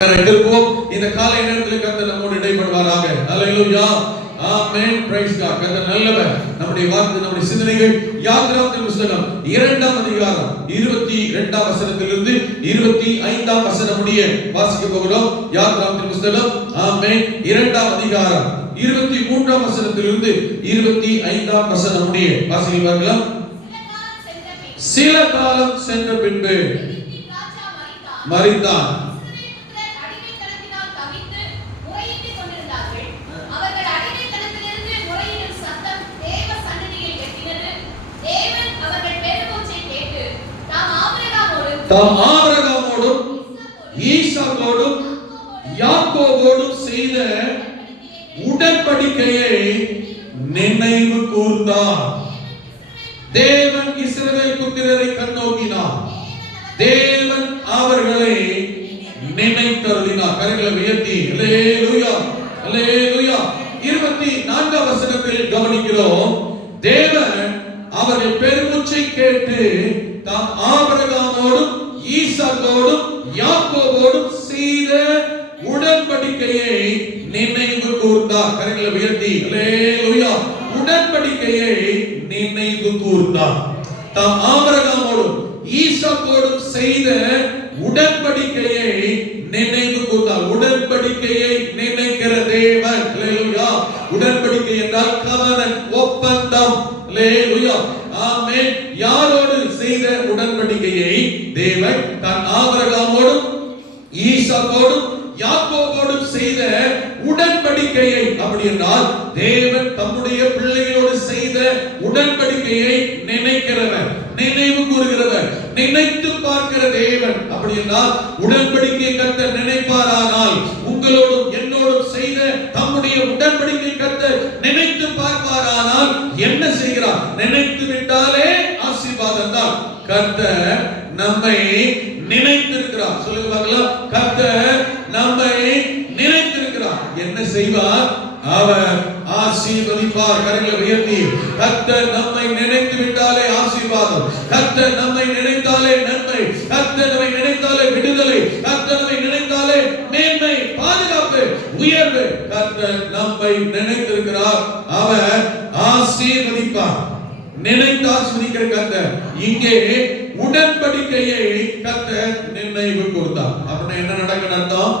எதிர்ப்போம். இந்த காலை நேரத்தில் கர்த்தர் நம்மோடு இடைப்படுவாராக. ஹல்லேலூயா, ஆமென், பிரைஸ் காட். கர்த்தர் நல்லவர். நம்முடைய வார்த்தை, நம்முடைய சிந்தனைகள் யாத்திராகமத்தின் புத்தகம் 2ஆம் அதிகாரம் 22ஆம் வசனத்திலிருந்து 25ஆம் வசனம் முடிய வாசிக்க போகிறோம். யாத்திராகமத்தின் புத்தகம் ஆமென் 2ஆம் அதிகாரம் 23ஆம் வசனத்திலிருந்து 25ஆம் வசனம் முடிய வாசிக்க பார்க்கலாம். சில காலம் சென்ற பின்பு மரித்தான். தாம் ஆபிரகாமோடும் ஈசாக்கோடும் யாக்கோபோடும் செய்த உடன்படிக்கையை நினைவு கூர்ந்தார். தேவன் இஸ்ரவேல் புத்திரரை கண்ணோக்கினார். தேவன் அவர்களை நினைத்தருளினார். கரங்களை உயர்த்தி அல்லேலூயா, அல்லேலூயா. 24ஆம் வசனத்தில் கவனிக்கிறோம். தேவன் அவர்கள் பெருமூச்சை கேட்டு தாம் ஆபிரகாமோடும் ஈசாக்கோடும் யாக்கோபோடும் செய்த உடன்படிக்கையை நினைவு கூர்ந்தார். கரங்களை உயர்த்தி அல்லேலூயா. உடன்படிக்கையை நினைவு கூர்ந்தார். தாம் ஆபிரகாமோடும் ஈசாக்கோடும் செய்த உடன்படிக்கையை நினைவு கூர்ந்தார். உடன்படிக்கையை நினைக்கிற தேவன். அல்லேலூயா. உடன்படிக்கை என்றால் கவனன், ஒப்பந்தம். அல்லேலூயா, ஆமென். யாரோடு செய்த உடன்படிக்கையை? தேவன் தன் ஆபிரகாமோடும் ஈசாக்கோடும் யாக்கோபோடும் செய்த உடன்படிக்கையை. அப்படி என்றால் தேவன் தம்முடைய பிள்ளைகளோடு செய்த உடன்படிக்கையை நினைக்கிறவர், நினைவு கூறுகிறவர், நினைத்து பார்க்கிற தேவன். அப்படி என்றால் உடன்படிக்கை கர்த்தர் நினைப்பாரானால் உங்களோடும் என்னோடும் செய்த தம்முடைய உடன்படிக்கை கர்த்தர் நினைத்து பார்ப்பாரானால் என்ன செய்கிறார்? நினைத்து விட்டாலே ஆசீர்வாதம் தான். கர்த்தர் நம்மை நினைத்திருக்கிறார். சொல்லுங்க பார்க்கலாம். கர்த்தர் நம்மை நினைத்திருக்கிறார். என்ன செய்வார்? அவர் ஆசீர்வதிப்பார். கரங்களை உயர்த்தி. கர்த்தர் நம்மை நினைத்து விட்டாலே ஆசீர்வாதம். கர்த்தர் நம்மை நினைத்தாலே நன்மை. கர்த்தர் நம்மை நினைத்தாலே விடுதலை. கர்த்தர் நம்மை நினைத்தாலே மேன்மை, பாதுகாப்பு, உயர்வு. கர்த்தர் நம்மை நினைத்திருக்கிறார். அவர் ஆசீர்வதிப்பார். நினைத்து ஆசீர்வதிக்கிற கர்த்தர். இங்கே உடன்படிக்கையை கர்த்தர் நினைவு கூர்ந்தார். அப்படின்னா என்ன நடக்குன்னு அர்த்தம்?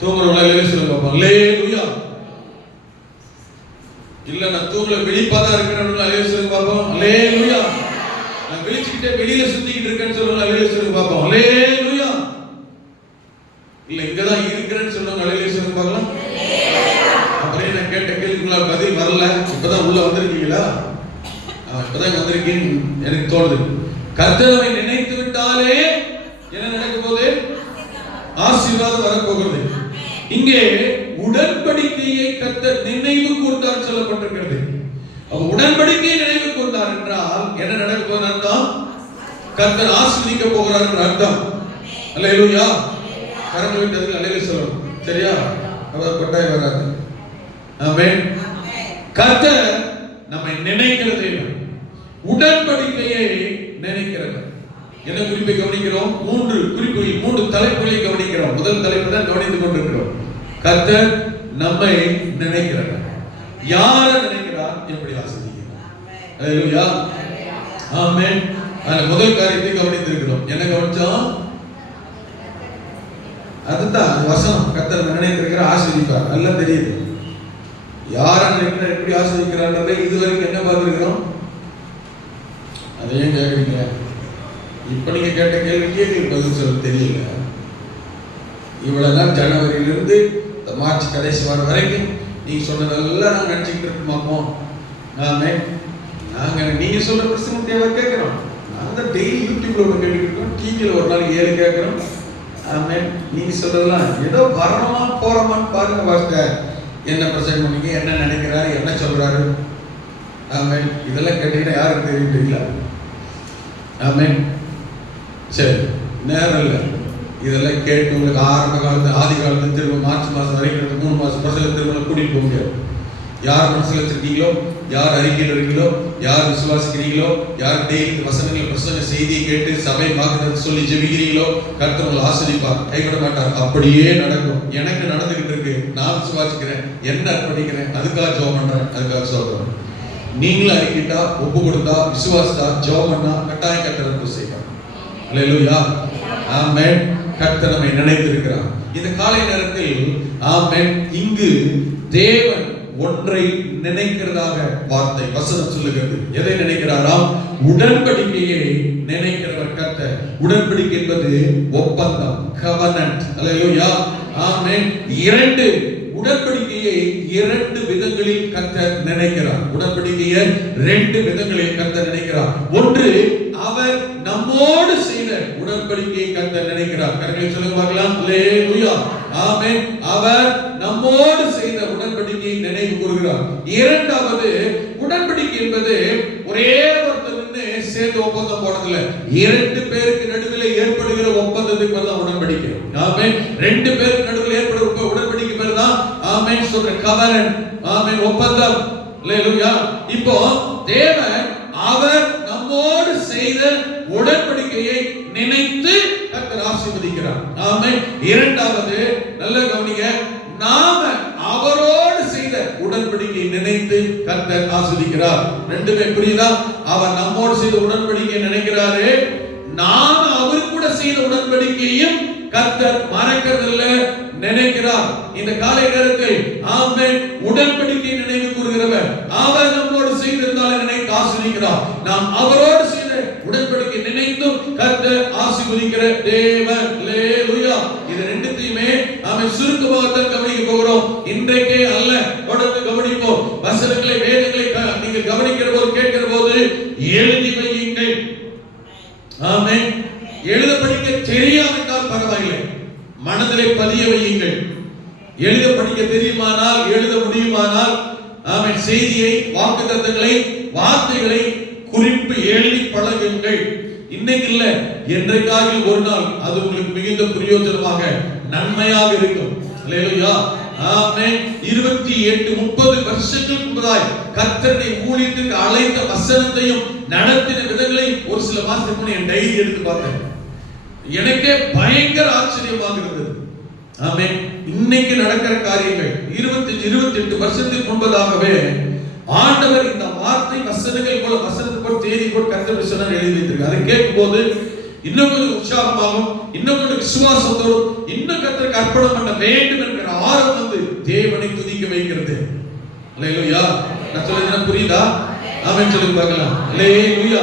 தூங்குறவங்கள சொல்லுங்க பாப்போம். அல்லேலூயா. இல்ல நான் தூங்கல விழிப்பாதான் இருக்கிறேன்னு அல்லேலூயா சொல்லுங்க பாப்போம். அல்லேலூயா. நான் விழிச்சிட்டே வெளியில சுத்திட்டு இருக்கேன்னு சொல்லுங்க. அல்லேலூயா சொல்லுங்க பாப்போம். அல்லேலூயா. இல்ல இங்கதான் இருக்கிறேன்னு சொல்லுங்க. அல்லேலூயா சொல்லுங்க பாக்கலாம். அப்படியே நான் கேட்ட கேள்விக்குள்ள பதில் வரல. இப்பதான் உள்ள வந்திருக்கீங்களா? இப்பதான் வந்திருக்கீங்க எனக்கு தோணுது. கர்த்தரை நினைத்து விட்டாலே என்ன நடக்க போகுது? ஆசீர்வாதம் வரப்போகிறது. இங்கே உடன்படிக்கையை கர்த்தர் நினைவு கூர்ந்தார் சொல்லப்பட்டிருக்கிறது. உடன்படிக்கையை நினைவு கூர்ந்தார் என்றால் என்ன நடக்க போகுது அர்த்தம்? கர்த்தர் ஆசீர்வதிக்க போகிறார் என்ற அர்த்தம். அல்லேலூயா. கரங்களை விட்டு அல்லேலூயா சொல்லணும். சரியா? அவர் கொட்டாய் வராது. ஆமென். கர்த்தர் நம்மை நினைக்கிற தேவன். உடன்படிக்கையை நினைக்கிறவர். என்ன குறிப்பை கவனிக்கிறோம்? 3 குறிப்புகள், 3 தலைப்புகளை கவனிக்கிறோம். முதல் தலைப்பு தான் கவனித்துக் கொண்டிருக்கிறோம். கர்த்தர் நம்மை நினைக்கிறவர். யாரை நினைக்கிறார்? எப்படி ஆசீர்வதிக்கிறார்? அல்லேலூயா, ஆமென். அந்த முதல் காரியத்தை கவனித்திருக்கிறோம். என்ன கவனிச்சோம்? அதுதான் வசனம். கர்த்தர் நினைத்திருக்கிற ஆசீர்வதிப்பார். நல்லா தெரியுது. யாரை நினைக்கிறார், எப்படி ஆசீர்வதிக்கிறார்ன்றதை இதுவரைக்கும் என்ன பார்த்திருக்கிறோம்? அதையும் கேட்குறீங்க. இப்ப நீங்க கேட்ட கேள்விக்கே பதில் சொல்ல தெரியல. இவ்வளவுதான் ஜனவரியிலிருந்து மார்ச் கடைசி வாரம் வரைக்கும் நீங்க சொன்னதெல்லாம் நாங்க நினைச்சுக்கிட்டு இருக்கோம். நாங்க நீங்க சொல்ற பிரச்சனை தேவை கேட்கிறோம். நாங்க டெய்லி யூடியூப்ல ஒன்று கேட்டுக்கிட்டோம், டிவியில ஒரு நாள் 7 கேட்கிறோம். ஆமென். நீங்க சொல்றதெல்லாம் ஏதோ வரணுமா போறோமான்னு பாருங்க. பாஸ்டர் என்ன பிரச்சனை பண்ணீங்க, என்ன நினைக்கிறாரு, என்ன சொல்றாரு? ஆமென். இதெல்லாம் கேட்டீங்கன்னா யாருக்கு தெரியும் தெரியல. ஆமென். சரி, நேரம் இல்லை. இதெல்லாம் கேட்டு உங்களுக்கு ஆரம்ப காலத்து ஆதி காலத்து திரும்ப மார்ச் மாதம் வரைக்கும் 3 மாதம் பசங்க திரும்ப கூட்டிட்டு போக முடியாது. யார் மனசுல வச்சிருக்கீங்களோ, யார் அறிக்கையில் இருக்கீங்களோ, யார் விசுவாசிக்கிறீங்களோ, யார் டெய்லி வசனங்கள் பிரசங்க செய்தியை கேட்டு சபை பார்க்கறது சொல்லி ஜெபிக்கிறீங்களோ, கர்த்தர் உங்களை ஆசீர்வதிப்பார், கைவிட மாட்டார். அப்படியே நடக்கும். எனக்கு நடந்துகிட்டு இருக்கு. நான் விசுவாசிக்கிறேன், என்ன அர்ப்பணிக்கிறேன், அதுக்காக ஜெபம் பண்றேன், அதுக்காக சொல்றேன். நீங்களும் அறிக்கிட்டா, ஒப்பு கொடுத்தா, விசுவாசித்தா, ஜெபம் பண்ணா கட்டாயம் கர்த்தர் அற்புதம் செய்வார். அல்லேலூயா, ஆமென். கர்த்தர் நம்மை நினைத்திருக்கிறார். இந்த காலை நேரத்தில் ஆமென், இங்கு தேவன் ஒன்றை நினைக்கிறதாக வார்த்தை வசனம் சொல்லுகிறது. எதை நினைக்கிறாராம்? உடன்படிக்கையை நினைக்கிறவர் கர்த்தர். உடன்படிக்கை என்பது ஒப்பந்தம், covenant. அல்லேலூயா, ஆமென். இரண்டு உடன்படிக்கையை இரண்டு விதங்களில் கர்த்தர் நினைக்கிறார். உடன்படிக்கையை ரெண்டு விதங்களில் கர்த்தர் நினைக்கிறார். ஒன்று, அவர் நம்மோடு செய்த உடன்படிக்கையை கர்த்தர் நினைக்கிறார். கரங்களை சொல்லுங்க பார்க்கலாம். அல்லேலூயா, ஆமென். அவர் நம்மோடு செய்த உடன்படிக்கையை நினைவு கூறுகிறார். இரண்டாவது, உடன்படிக்கை என்பது ஒரே ஒருத்தர் சேர்ந்து ஒப்பந்தம் போடுறதில்ல, இரண்டு பேருக்கு நடுவில் ஏற்படுகிற ஒப்பந்தத்துக்கு பேர் தான் உடன்படிக்கை. ஆமென். ரெண்டு பேருக்கு நடுவில் ஏற்படுகிற உடன்படிக்கை பேர் தான் ஆமென் சொல்ற covenant. ஆமென், ஒப்பந்தம். அல்லேலூயா. இப்போ தேவன் அவர் நம்மோடு செய்த உடன்படிக்கையை நினைத்து கர்த்தர் ஆசீர்வதிக்கிறார். ஆமென். இரண்டாவது, நல்ல கவனிங்க, நாம அவரோடு செய்த உடன்படிக்கையை நினைத்து கர்த்தர் ஆசீர்வதிக்கிறார். ரெண்டுமே புரியுதா? அவர் நம்மோடு செய்த உடன்படிக்கையை நினைக்கிறாரு, நாம அவர் கூட செய்த உடன்படிக்கையும் கர்த்தர் மறக்கிறதில்ல, நினைக்கிறார். இந்த காலை நேரத்தில் ஆமென், உடன்படிக்கை நினைவு கூறுகிறவர் அவர் நம்மோடு செய்திருந்தால் நினைத்து ஆசீர்வதிக்கிறார். நாம் அவரோடு செய்த உடன்படிக்கை நினைத்தும் கர்த்தர் ஆசீர்வதிக்கிற தேவன். அல்லேலூயா. இது ரெண்டுத்தையுமே நாம சுருக்கமாக கவனிக்க போகிறோம். இன்றைக்கே அல்ல, தொடர்ந்து கவனிப்போம். வசனங்களை, வேதங்களை நீங்கள் கவனிக்கிற போது, கேட்கிற போது எழுதி வையுங்கள். ஆமென். எழுத படிக்க தெரியாவிட்டால் பரவாயில்லை, மனதிலே பதிய வையுங்கள். எழுத படிக்க தெரியுமானால், எழுத முடியுமானால், ஆமென், செய்தியை, வாக்குத்தத்தங்களை, வார்த்தைகளை குறிப்பு எழுதி பழகுங்கள். இன்னைக்கு இல்ல, என்றைக்காக ஒரு நாள் அது உங்களுக்கு மிகுந்த பிரயோஜனமாக, நன்மையாக இருக்கும். அல்லேலூயா, ஆமென். 28-30 வருஷங்களுக்கு முன்பதாய் கர்த்தரை ஊழியத்துக்கு அழைத்த வசனத்தையும் நடத்தின விதங்களையும் ஒரு சில மாசத்துக்கு முன்னே என் டைரி எடுத்து பார்த்தேன். எனக்கே பயங்கர ஆச்சரியமாக இருந்தது. ஆமென். இன்னைக்கு நடக்கிற காரியங்கள் 25-28 வருஷத்துக்கு முன்பதாகவே ஆண்டவர் இந்த வார்த்தை வசனங்கள் போல, வசனத்தை போல, தேதி போல கர்த்தர் சொன்னார், எழுதி வைத்திருக்கார். அதை கேட்கும் போது இன்னும் கொஞ்சம் உற்சாகமாகும், இன்னும் கொஞ்சம் விசுவாசத்தோடும், இன்னும் கர்த்தருக்கு அர்ப்பணம் பண்ண வேண்டும் என்கிற ஆர்வம் வந்து தேவனை துதிக்க வைக்கிறது. அல்லேலூயா. நான் சொல்றது புரியுதா? ஆமென் சொல்லுங்க பார்க்கலாம். அல்லேலூயா,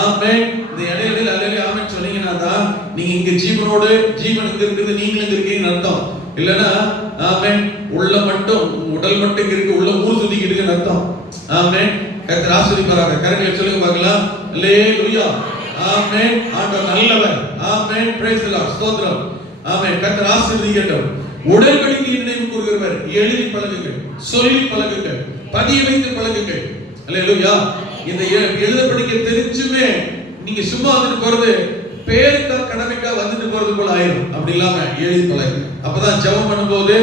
ஆமென். இந்த இடையில அல்லேலூயா ஆமென் சொன்னீங்கன்னா தான் நீங்க இங்க ஜீவனோடு, ஜீவன் இங்க இருக்குது, நீங்களும் இங்க இருக்கீங்கன்னு அர்த்தம். இல்லனா ஆமென், உள்ள மட்டும், உடல் மட்டும் இருக்கு, உள்ள ஊர் துதிக்கிட்டு இருக்குன்னு அர்த்தம். ஆமென். கர்த்தர் ஆசீர்வதிப்பாராக. கரங்களை சொல்லுங்க பார்க்கலாம். அல்லேலூயா, ஆமென். ஆண்டவர் நல்லவர். ஆமென். Praise the Lord. ஸ்தோத்திரம். ஆமென். கர்த்தர் ஆசீர்வதிக்கட்டும். உடன்படிக்கையை நினைவு கூறுகிறவர். எழுதி பழகுங்கள், சொல்லி பழகுங்கள், பதிய வைத்து பழகுங்கள். அல்லேலூயா. இந்த எழுத படிக்க தெரிஞ்சுமே நீங்க சும்மா வந்துட்டு போறது, பேருக்கா கடமைக்கா வந்துட்டு போறது போல ஆயிரும். அப்படி இல்லாம எழுதி பழகுங்க. அப்பதான் ஜெபம் பண்ணும்போது,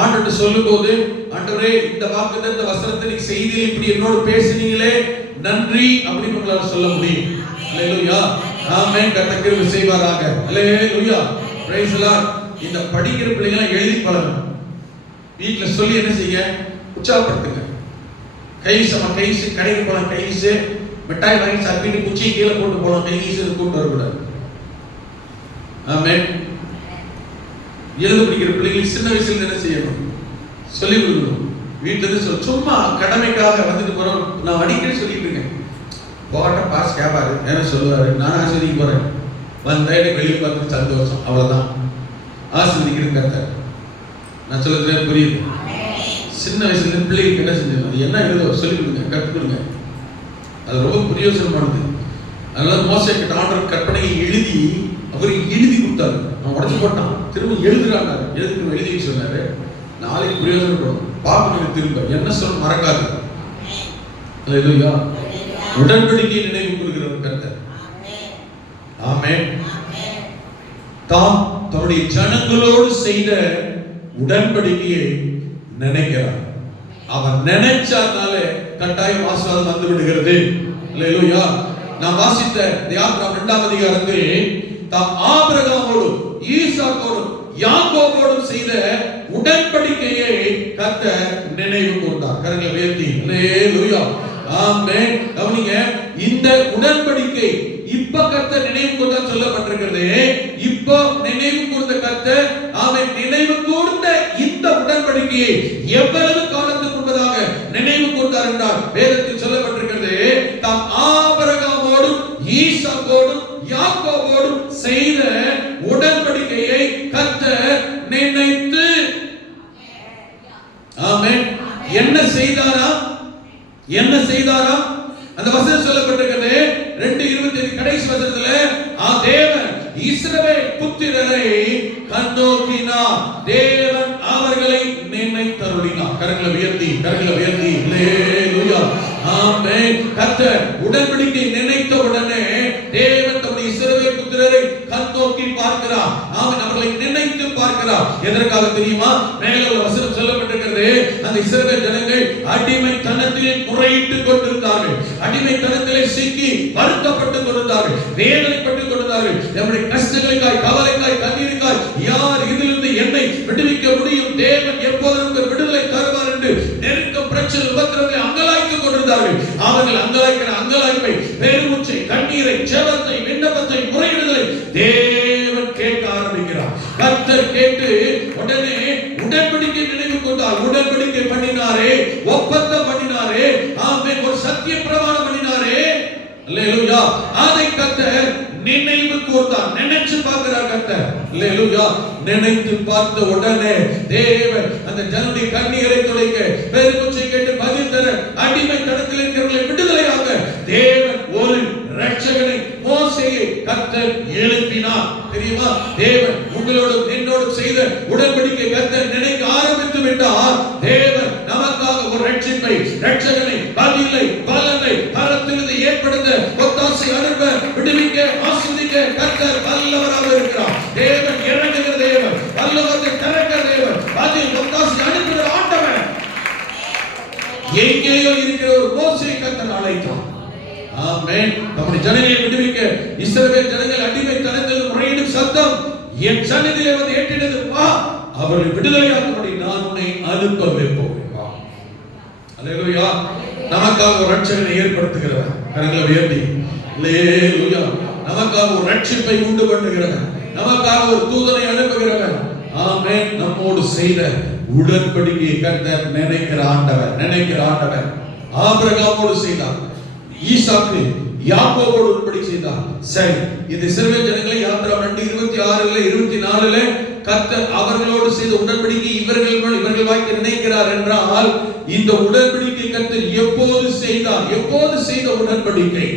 ஆண்டவர்ட்ட சொல்லும்போது, ஆண்டவரே இந்த வாக்குத்த, இந்த வசனத்தை நீங்க செய்தியில் இப்படி என்னோட பேசினீங்களே, நன்றி அப்படின்னு உங்களால சொல்ல முடியும். அல்லேலூயா, ஆமென். கர்த்தர் கிருபை செய்வாராக. அல்லேலூயா, பிரைஸ் தி லார்ட். இந்த படிக்கிற பிள்ளைங்க எழுதி பழகுங்க. வீட்ல சொல்லி என்ன செய்ய, உற்சாகப்படுத்துங்க. கைசு கடைக்கு போலாம், கைசு மிட்டாய் வாங்கி சாப்பிட்டு குச்சி கீழே போட்டு போலாம், கைசு கூட்டு வரக்கூடாது. ஆமென். எழுத படிக்கிற பிள்ளைங்களுக்கு சின்ன வயசுல என்ன செய்யணும், சொல்லி கொடுக்கணும். வீட்டுல இருந்து சும்மா கடமைக்காக வந்துட்டு போறோம். நான் அடிக்கடி சொல்லிட்டு இருக்கேன், போகட்ட பாஸ் கேப்பாரு, என்ன சொல்லுவாரு, நான் ஆசிரியக்கு போறேன், வந்தா எனக்கு வெளியே பார்த்து சந்தோஷம், அவ்வளவுதான். ஆசிரியக்கிறேன் கர்த்தர். நான் சொல்றது புரியுது? சின்ன வயசுல இருந்து பிள்ளைகளுக்கு என்ன செஞ்சோம், அது என்ன எழுத சொல்லிக் கொடுங்க, கற்றுக் கொடுங்க. அது ரொம்ப பிரயோஜனமானது. அதனால மோசே கிட்ட ஆண்டவர் கற்பனையை எழுதி, அவருக்கு எழுதி கொடுத்தாரு. அவன் உடச்சு போட்டான், திரும்ப எழுதுறாங்க, எழுதி சொன்னாரு, நாளைக்கு பிரயோஜனப்படும், பாப்பனுக்கு திரும்ப என்ன சொல்ல மறக்காது. அல்லேலூயா. உடன்படிக்கை நினைவு கூறுகிறவர் கர்த்தர். ஆமென். தாம் தம்முடைய ஜனங்களோடு செய்த உடன்படிக்கையை நினைக்கிறார். அவர் நினைச்சாலே கட்டாயம் ஆசீர்வாதம் வந்து விடுகிறது. அல்லேலூயா. நான் வாசித்த யாத்திராகமம் 2ஆம் அதிகாரத்தில் தாம் ஆபிரகாமோடும் ஈசாக்கோடும் யாக்கோபோடும் செய்த உடன்படிக்கையை கர்த்தர் நினைவு கூர்ந்தார். கரங்களை உயர்த்தி அல்லேலூயா. ஆமென். கவனிங்க, இந்த உடன்படிக்கை இப்ப கர்த்தர் நினைவு கூர்ந்தா சொல்லப்பட்டிருக்கிறது. இப்போ நினைவு கூர்ந்த கர்த்தர் அவன் நினைவு கூர்ந்த இந்த உடன்படிக்கையை எவ்வளவு காலத்துக்கு முன்பதாக நினைவு கூர்ந்தார் என்றால் வேதத்தில் சொல்லப்பட்டிருக்கிறது. தாம் ஆபிரகாமோடும் ஈசாக்கோடும் யாக்கோபோடும் செய்த உடன்படிக்கையை கர்த்தர் நினைத்து, ஆமென், என்ன செய்தாரா? என்ன செய்தாரா? அந்த வசனம் சொல்லப்பட்டிருக்கிறது 2:25 கடைசி வசனத்துல, தேவன் இஸ்ரவேல் புத்திரரை கண்ணோக்கினார், தேவன் அவர்களை நினைத்தருளினார். கரங்களை உயர்த்தி அல்லேலூயா. ஆமென். கர்த்தர் உடன்படிக்கை நினைத்த உடனே தேவன் தம்முடைய இஸ்ரவேல் புத்திரரை கண்ணோக்கி பார்க்கிறார். அவன் அவர்களை நினைத்து பார்க்கிறார். எதற்காக தெரியுமா? மேலே உள்ள வசனம் சொல்லப்பட்டிருக்கிறது, அந்த இஸ்ரவேல் ஜனங்கள் அடிமைத்தனத்திலே முறையிட்டுக் கொண்டிருந்தார்கள், அடிமைத்தனத்திலே சிக்கி வருத்தப்பட்டு கொண்டிருந்தார்கள், வேதனைப்பட்டுக் கொண்டிருந்தார்கள். நம்முடைய கஷ்டங்களுக்காய், கவலைக்காய், கண்ணீருக்காய் யார் இதிலிருந்து என்னை விடுவிக்க முடியும்? தேவன் எப்போது நமக்கு விடுதலை தருவார் என்று நெருக்கம், பிரச்சனை, உபத்திரவங்களை அங்கலாய்த்துக் கொண்டிருந்தார்கள். அவர்கள் அங்கலாய்க்கிற அங்கலாய்ப்பை, பெருமூச்சை, கண்ணீரை, ஜெபத்தை, விண்ணப்பத்தை, முறையிடுதலை தேவன் கேட்க ஆரம்பிக்கிறார். கர்த்தர் கேட்டு உடனே உடன்படிக்கை நினைவு கொண்டார். உடன்படிக்கை பண்ணினாரே, ஒப்பந்தம் பண்ணினாரே, ஆமென், ஒரு சத்திய பிரமாணம் பண்ணினாரே, அல்லேலூயா. அதை கர்த்தர் நினைவு கூர்ந்தார். நினைச்சு பார்க்கிறார் கர்த்தர். அல்லேலூயா. நினைத்து பார்த்த உடனே தேவன் அந்த ஜனங்களுடைய கண்ணீரை துடைக்க, பெருமூச்சை கேட்டு பதில் தர, அடிமைத்தனத்தில் இருக்கிறவர்களை விடுதலையாக்க தேவன் ஒரு இரட்சகனை, மோசேயை கர்த்தர் எழுப்பினார். தெரியுமா? தேவன் உங்களோடும் என்னோடும் செய்த உடன்படிக்கை கர்த்தர் நினைக்க ஆரம்பித்து விட்டார். தேவன் நமக்காக ஒரு ரட்சிப்பை, இரட்சகனை, பதிலை, பலனை பரத்திலிருந்து ஏற்படுத்த, ஒத்தாசை அனுப்ப, விடுவிக்க, ஆசீர்வதிக்க கர்த்தர் வல்லவராக இருக்கிறார். தேவன் இறங்குகிற தேவன், வல்லவத்தை திறக்கிற தேவன், பதில், ஒத்தாசை அனுப்புகிற ஆண்டவன். எங்கேயோ இருக்கிற ஒரு மோசேயை கர்த்தர் அழைத்தார். ஆமென். நம்முடைய ஜனங்களை விடுவிக்க, இஸ்ரவேல் ஜனங்கள் அடிமைத்தனத்தில் முறையிடும் சத்தம் என் சந்நிதியிலே வந்து ஏற்றினது, வா, அவர்களை விடுதலையாக்கும்படி நான் உன்னை அனுப்ப வைப்பேன். அல்லேலூயா. நமக்காக ஒரு ரட்சகனை ஏற்படுத்துகிறவர். கரங்களை உயர்த்தி அல்லேலூயா. நமக்காக ஒரு ரட்சிப்பை உண்டு பண்ணுகிறவர், நமக்காக ஒரு தூதனை அனுப்புகிறவர். ஆமென். நம்மோடு செய்த உடன்படிக்கையை கர்த்தர் நினைக்கிற ஆண்டவர். ஆபிரகாமோடு செய்தார், ஈசாக்கு யாக்கோபோடு உடன்படிக்கை செய்தார். சரி, இந்த இஸ்ரவேல் ஜனங்களை யாத்திரா 2:26 24 கர்த்தர் அவர்களோடு செய்த உடன்படிக்கை இவர்கள் வாய்க்கு நினைக்கிறார் என்றால், இந்த உடன்படிக்கை கர்த்தர் எப்போது செய்த உடன்படிக்கை?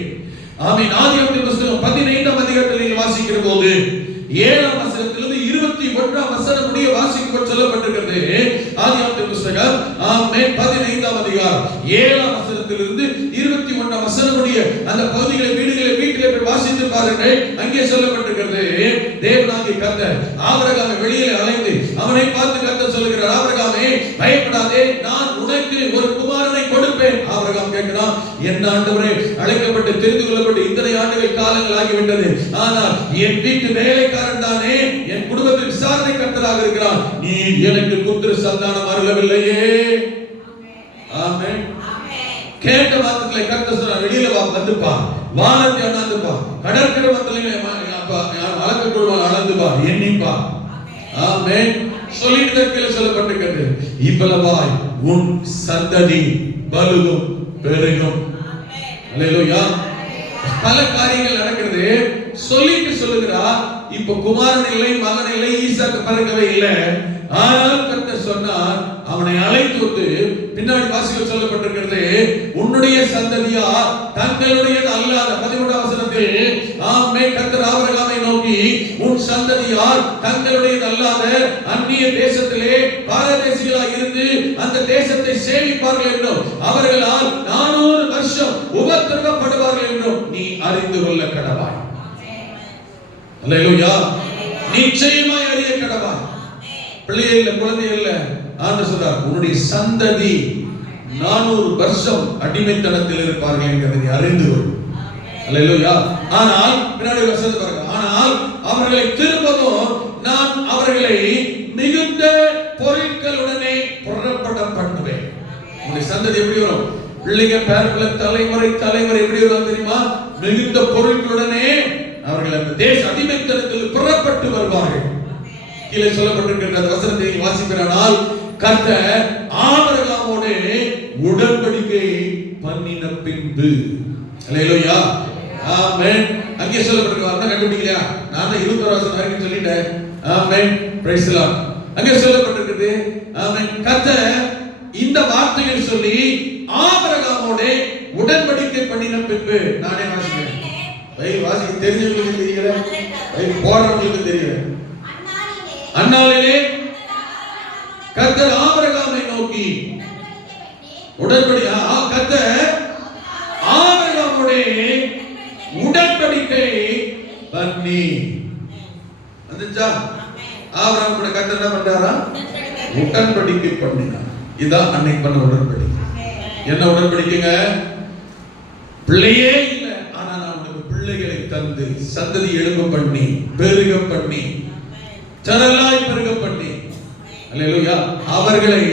ஆமென். ஆதியாகமத்தின் புத்தகம் 15ஆம் அதிகாரத்தில் நீங்கள் வாசிக்கிற போது 7ஆம் வசனத்திலிருந்து 21ஆம் வசனம் முடிய வாசிக்கும்போது சொல்லப்பட்டிருக்கிறது. ஆதியாகமத்தின் புத்தகம், ஆமென், 15ஆம் அதிகாரம் 7ஆம் வசனத்திலிருந்து 21ஆம் வசனம் முடிய அந்த பகுதிகளை வீட்டிலே போய் வாசித்து பாருங்கள். அங்கே சொல்லப்பட்டிருக்கிறது, தேவனாகிய கர்த்தர் ஆபிரகாமை வெளியே அழைத்து அவனை பார்த்து கர்த்தர் சொல்லுகிறார், ஆபிரகாமே, பயப்படாதே, நான் உனக்கு ஒரு குமாரனை கொடுப்பேன். ஆபிரகாம் கேட்கிறான், என்ன ஆண்டவரே, அழைக்கப்பட்டு தெரிந்து கொள்ளப்பட்டு இத்தனை ஆண்டுகள் காலங்கள் ஆகிவிட்டது, ஆனால் என் வீட்டு வேலைக்காரன் தானே என் குடும்பத்தில் விசாரணை கர்த்தராக இருக்கிறான், நீ எனக்கு புத்திர சந்தானம் அருளவில்லையே. ஆமென். கேட்ட வார்த்தைகளை கர்த்தர் சொன்னார், வெளியில வா, வந்துப்பா, வானத்தை அண்ணாந்துப்பா, கடற்கரை மத்தியிலே அளக்கக்கூடுவான், அளந்துப்பா, எண்ணிப்பா. ஆமென். சொல்லிட்டு கீழே சொல்லப்பட்டிருக்கிறது, இவ்வளவாய் உன் சந்ததி பலுகும் பெருகும். அல்லேலூயா. பல காரியங்கள் நடக்கிறது. சொல்லிட்டு சொல்லுகிறார், இப்ப குமாரன் இல்லை, மகன் இல்லை, ஈசாக்கு பிறக்கவே இல்லை. ஆனால் கர்த்தர் சொன்னார், அவனை அழைத்து வந்து பின்னாடி வாசிகள் சொல்லப்பட்டிருக்கிறது, உன்னுடைய சந்ததியா தங்களுடையது அல்லாத 13ஆம் வசனத்தில், ஆமென், கர்த்தர் ஆபிரகாமை நோக்கி, உன் சந்ததியார் தங்களுடையது அல்லாத அந்நிய தேசத்திலே பாரதேசிகளாய் இருந்து அந்த தேசத்தை சேவிப்பார்கள் என்றும் அவர்களால் 400 வருஷம் உபத்திரவப்படுவார்கள் என்றும் நீ அறிந்து கொள்ள கடவாய். அல்லேலூயா. நிச்சயமாய் அறிய கடவாய். பிள்ளைகள் இல்ல, குழந்தை இல்ல, ஆண்டவர் சொல்றார், உன்னுடைய சந்ததி 400 வருஷம் அடிமைத்தனத்தில் இருப்பார்கள் என்பதை அறிந்து கொள். அல்லேலூயா. ஆனால் பின்னாடி வசனத்தை பாருங்க. ஆனால் அவர்களை திரும்பவும் நான் அவர்களை மிகுந்த பொருட்களுடனே புறப்பட பண்ணுவேன். உங்களுடைய சந்ததி எப்படி வரும்? பிள்ளைங்க பேரப்பிள்ளை தலைமுறை தலைமுறை எப்படி வரும் தெரியுமா? மிகுந்த பொருட்களுடனே அவர்கள் அந்த தேச அடிமைத்தனத்தில் புறப்பட்டு வருவார்கள். கீழே சொல்லப்பட்டிருக்கிற அந்த வசனத்தை வாசிக்கிறானால் கர்த்தர் ஆபிரகாமோடு உடன்படிக்கை பண்ணின பின்பு. அல்லேலூயா. ஆமென். அங்கே சொல்லப்பட்டிருக்கிறது கண்டுபிடிக்கலையா? நான் தான் 21 வசனம் வரைக்கும் சொல்லிட்டேன். ஆமென். Praise the Lord. அங்கே சொல்லப்பட்டிருக்கிறது. ஆமென். கர்த்தர் இந்த வார்த்தைகள் சொல்லி ஆபிரகாமோடு உடன்படிக்கை பண்ணின பின்பு. நானே வாசிக்கிறேன். வாசிக்க தெரிஞ்சவங்களுக்கு தெரியல, போடுறவங்களுக்கு தெரியல. அந்நாளிலே கர்த்தர் ஆபிரகாமை நோக்கி உடன்படிக்கை கர்த்தர் ஆபிரகாமோடு உடன்படிக்கை பண்ணி. வந்துச்சா? ஆபிரகாம் கூட கர்த்தர் என்ன பண்றாரா? உடன்படிக்கை பண்ணினார். இதான் அன்னைக்கு பண்ண உடன்படிக்கை. என்ன உடன்படிக்கைங்க? பிள்ளையே இல்லை, ஆனா நான் உனக்கு பிள்ளைகளை தந்து சந்ததி எழும்ப பண்ணி பெருக பண்ணி சரலாய் பெருக பண்ணி. அல்லேலூயா. அவர்களை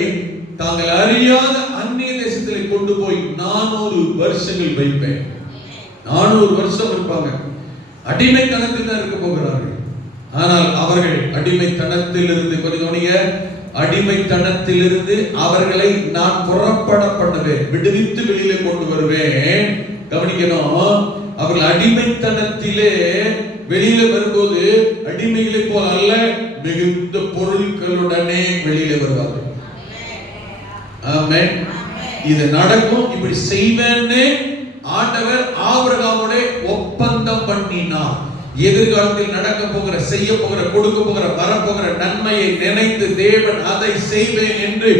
தாங்கள் அறியாத அந்நிய தேசத்திலே கொண்டு போய் 400 வருஷங்கள் வைப்பேன். 400 வருஷம் இருப்பாங்க. அடிமைத்தனத்தில் தான் இருக்க போகிறார்கள். ஆனால் அவர்கள் அடிமைத்தனத்திலிருந்து கொஞ்சம் அடிமைத்தனத்திலிருந்து அவர்களை நான் புறப்பட பண்ணுவேன், விடுவித்து வெளியிலே கொண்டு வருவேன். கவனிக்கணும். அவர்கள் அடிமைத்தனத்திலே வெளியில வரும்போது அடிமைகளை போல அல்ல, மிகுந்த பொருட்களுடனே வெளியில வருவார்கள். ஆமென். இது நடக்கும், இப்படி செய்வேன்னு ஆண்டவர் ஆபிரகாமோட ஒப்பந்தம் பண்ணினார். எதிர்காலத்தில் நடக்க போகிற, செய்ய போகிற, கொடுக்க போகிற, வரப்போகிற நன்மையை நினைத்து தேவன் அதை செய்வேன் என்று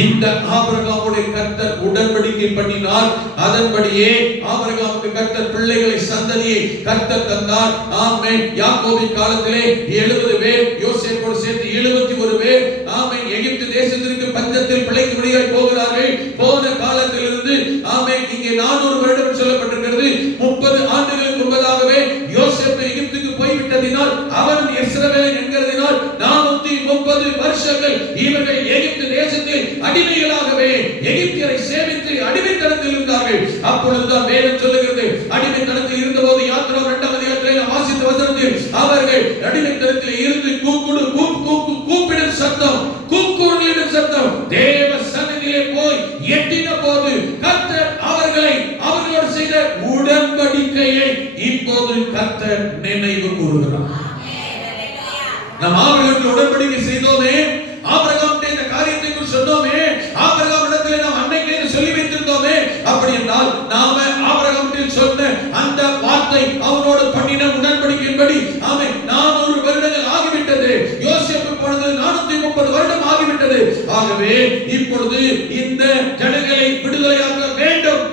இந்த ஆபிரகாமோட கர்த்தர் உடன்படிக்கை பண்ணினார். அதன்படியே ஆபிரகாமுக்கு கர்த்தர் பிள்ளைகளை சந்ததியை கர்த்தர் தந்தார். ஆமென். யாக்கோபின் காலத்திலே 70 பேர், யோசேப்போடு சேர்த்து 71 பேர் ஆமென் எகிப்து தேசத்திற்கு பஞ்சத்தில் பிழைக்கும்படியாய் போகிறார்கள். போன காலத்திலிருந்து ஆமென் இங்கே 400 வருடம் சொல்லப்பட்டிருக்கிறது. 30 ஆண்டுகளுக்கு முன்பதாகவே யோசேப்பு எகிப்துக்கு போய்விட்டதினால் அவன் இஸ்ரவேல் என்கிறதினால் 430 வருஷங்கள் இவர்கள் எகிப்து தேசத்தில் அடிமைகளாகவே எகிப்தியரை சேவித்து அடிமைத்தனத்தில் இருந்தார்கள். அப்பொழுதுதான் வேதம் சொல்லுகிறது, அடிமைத்தனத்தில் இருந்தபோது யாத்திராகமம் 2ஆம் அதிகாரத்திலே நாம் வாசித்த வசனத்தில் அவர்கள் அடிமைத்தனத்தில் இருந்து கூப்பிடும் சத்தம், கூக்குரலிடும் சத்தம் தேவ சந்நிதியிலே போய் எட்டின போது கர்த்தர் அவர்களோடு செய்த உடன்படிக்கையை இப்போது கர்த்தர் நினைவு கூறுகிறார். நாம் ஆபிரகாமுக்கு உடன்படிக்கை செய்தோமே, ஆபிரகாமுக்கு இந்த காரியத்தை சொன்னோமே, ஆபிரகாம் இடத்திலே நாம் அன்னைக்கே சொல்லி வைத்திருந்தோமே. அப்படி என்றால் நாம ஆபிரகாமுக்கு சொன்ன அந்த வார்த்தை அவனோடு பண்ணின உடன்படிக்கையின்படி ஆமென் 400 வருடங்கள் ஆகிவிட்டது. யோசேப்பு போனது 430 வருடம் ஆகிவிட்டது. ஆகவே இப்பொழுது இந்த ஜனங்களை விடுதலையாக்க வேண்டும்.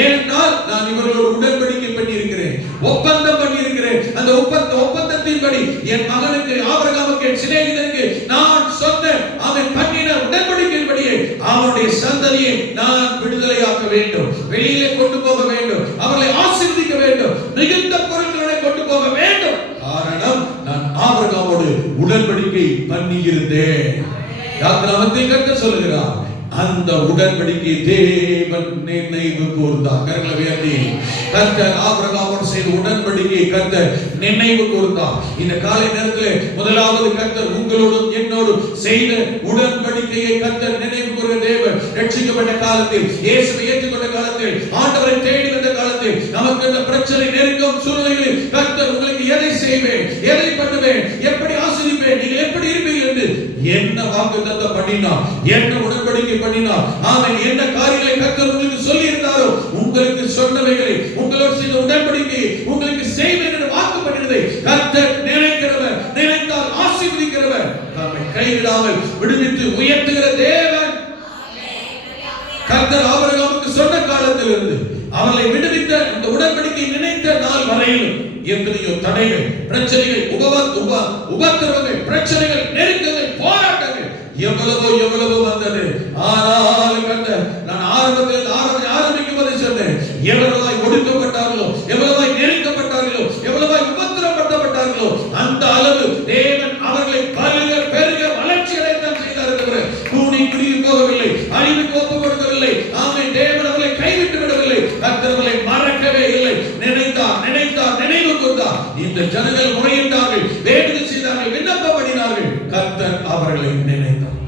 ஏனென்றால் நான் இவர்களோடு உடன்படிக்கை பண்ணியிருக்கிறேன், ஒப்பந்தம் பண்ணியிருக்கிறேன். அந்த ஒப்பந்தத்தின்படி என் மகனுக்கு ஆபிரகாமுக்கு என் சிநேகிதனுக்கு நான் சொன்ன அவன் பண்ணின உடன்படிக்கையின்படியே அவனுடைய சந்ததியை நான் விடுதலையாக்க வேண்டும், வெளியிலே கொண்டு போக வேண்டும், அவர்களை ஆசீர்வதிக்க வேண்டும், மிகுந்த பொருட்களை கொண்டு போக வேண்டும். காரணம், நான் ஆபிரகாமோடு உடன்படிக்கை பண்ணியிருந்தேன். யாத்திராகமத்தில் கர்த்தர் சொல்லுகிறார், அந்த உடன்படிக்கை தேவன் நினைவு கூர்ந்தார். கர்த்தர் ஆபிரகாமோடு செய்த உடன்படிக்கை கர்த்தர் நினைவு கூர்ந்தார். இந்த காலை நேரத்தில் முதலாவது கர்த்தர் உங்களோடும் என்னோடும் செய்த உடன்படிக்கையை கர்த்தர் நினைவு கூறுகிற தேவன். ரட்சிக்கப்பட்ட காலத்தில், இயேசுவை ஏற்றுக்கொண்ட காலத்தில், ஆண்டவரை தேடி வந்த காலத்தில், நமக்கு இந்த பிரச்சனை நெருக்கம் சூழ்நிலைகளில் கர்த்தர் உங்களுக்கு எதை செய்வேன், எதை பண்ணுவேன், எப்படி ஆசீர்வதிப்பேன், நீங்கள் எப்படி இருப்பீர்கள் என்று என்ன வாக்குத்தத்தம் பண்ணினார், என்ன உடன்படிக்கை பண்ணினார், ஆமென், என்ன காரியங்களை கர்த்தர் உங்களுக்கு சொல்லி இருந்தாரோ, உங்களுக்கு சொன்னவைகளை, உங்களோடு செய்த உடன்படிக்கை உங்களுக்கு செய்வேன் என்று வாக்கு பண்ணினதை கர்த்தர் நினைக்கிறவர், நினைத்தால் ஆசீர்வதிக்கிறவர், தம்மை கைவிடாமல் விடுவித்து உயர்த்துகிற தேவன். கர்த்தர் ஆபிரகாமுக்கு சொன்ன காலத்திலிருந்து அவர்களை விடுவித்த இந்த உடன்படிக்கை நினைத்த நாள் வரையிலும் எத்தனையோ தடைகள், பிரச்சனைகள், உபத்திரவங்கள், பிரச்சனைகள், நெருக்கங்கள், போராட்டங்கள் எவ்வளவோ வந்தது. ஆனால் கர்த்தர் அந்த அளவு தேவன் அவர்களை பருக பெருக வளர்ச்சி அடையத்தான் செய்தார். கூனி குறுகி போகவில்லை, அழிவுக்கு ஒப்பு கொடுக்கவில்லை. ஆமென். தேவன் அவர்களை கைவிட்டு விடவில்லை. கர்த்தர் அவர்களை மறக்கவே இல்லை. நினைத்தார் நினைத்தார் நினைவு கூர்ந்தார். இந்த ஜனங்கள் முறையிட்டார்கள், வேண்டுதல் செய்தார்கள், விண்ணப்பம் பண்ணினார்கள். கர்த்தர் அவர்களை நினைத்தார்.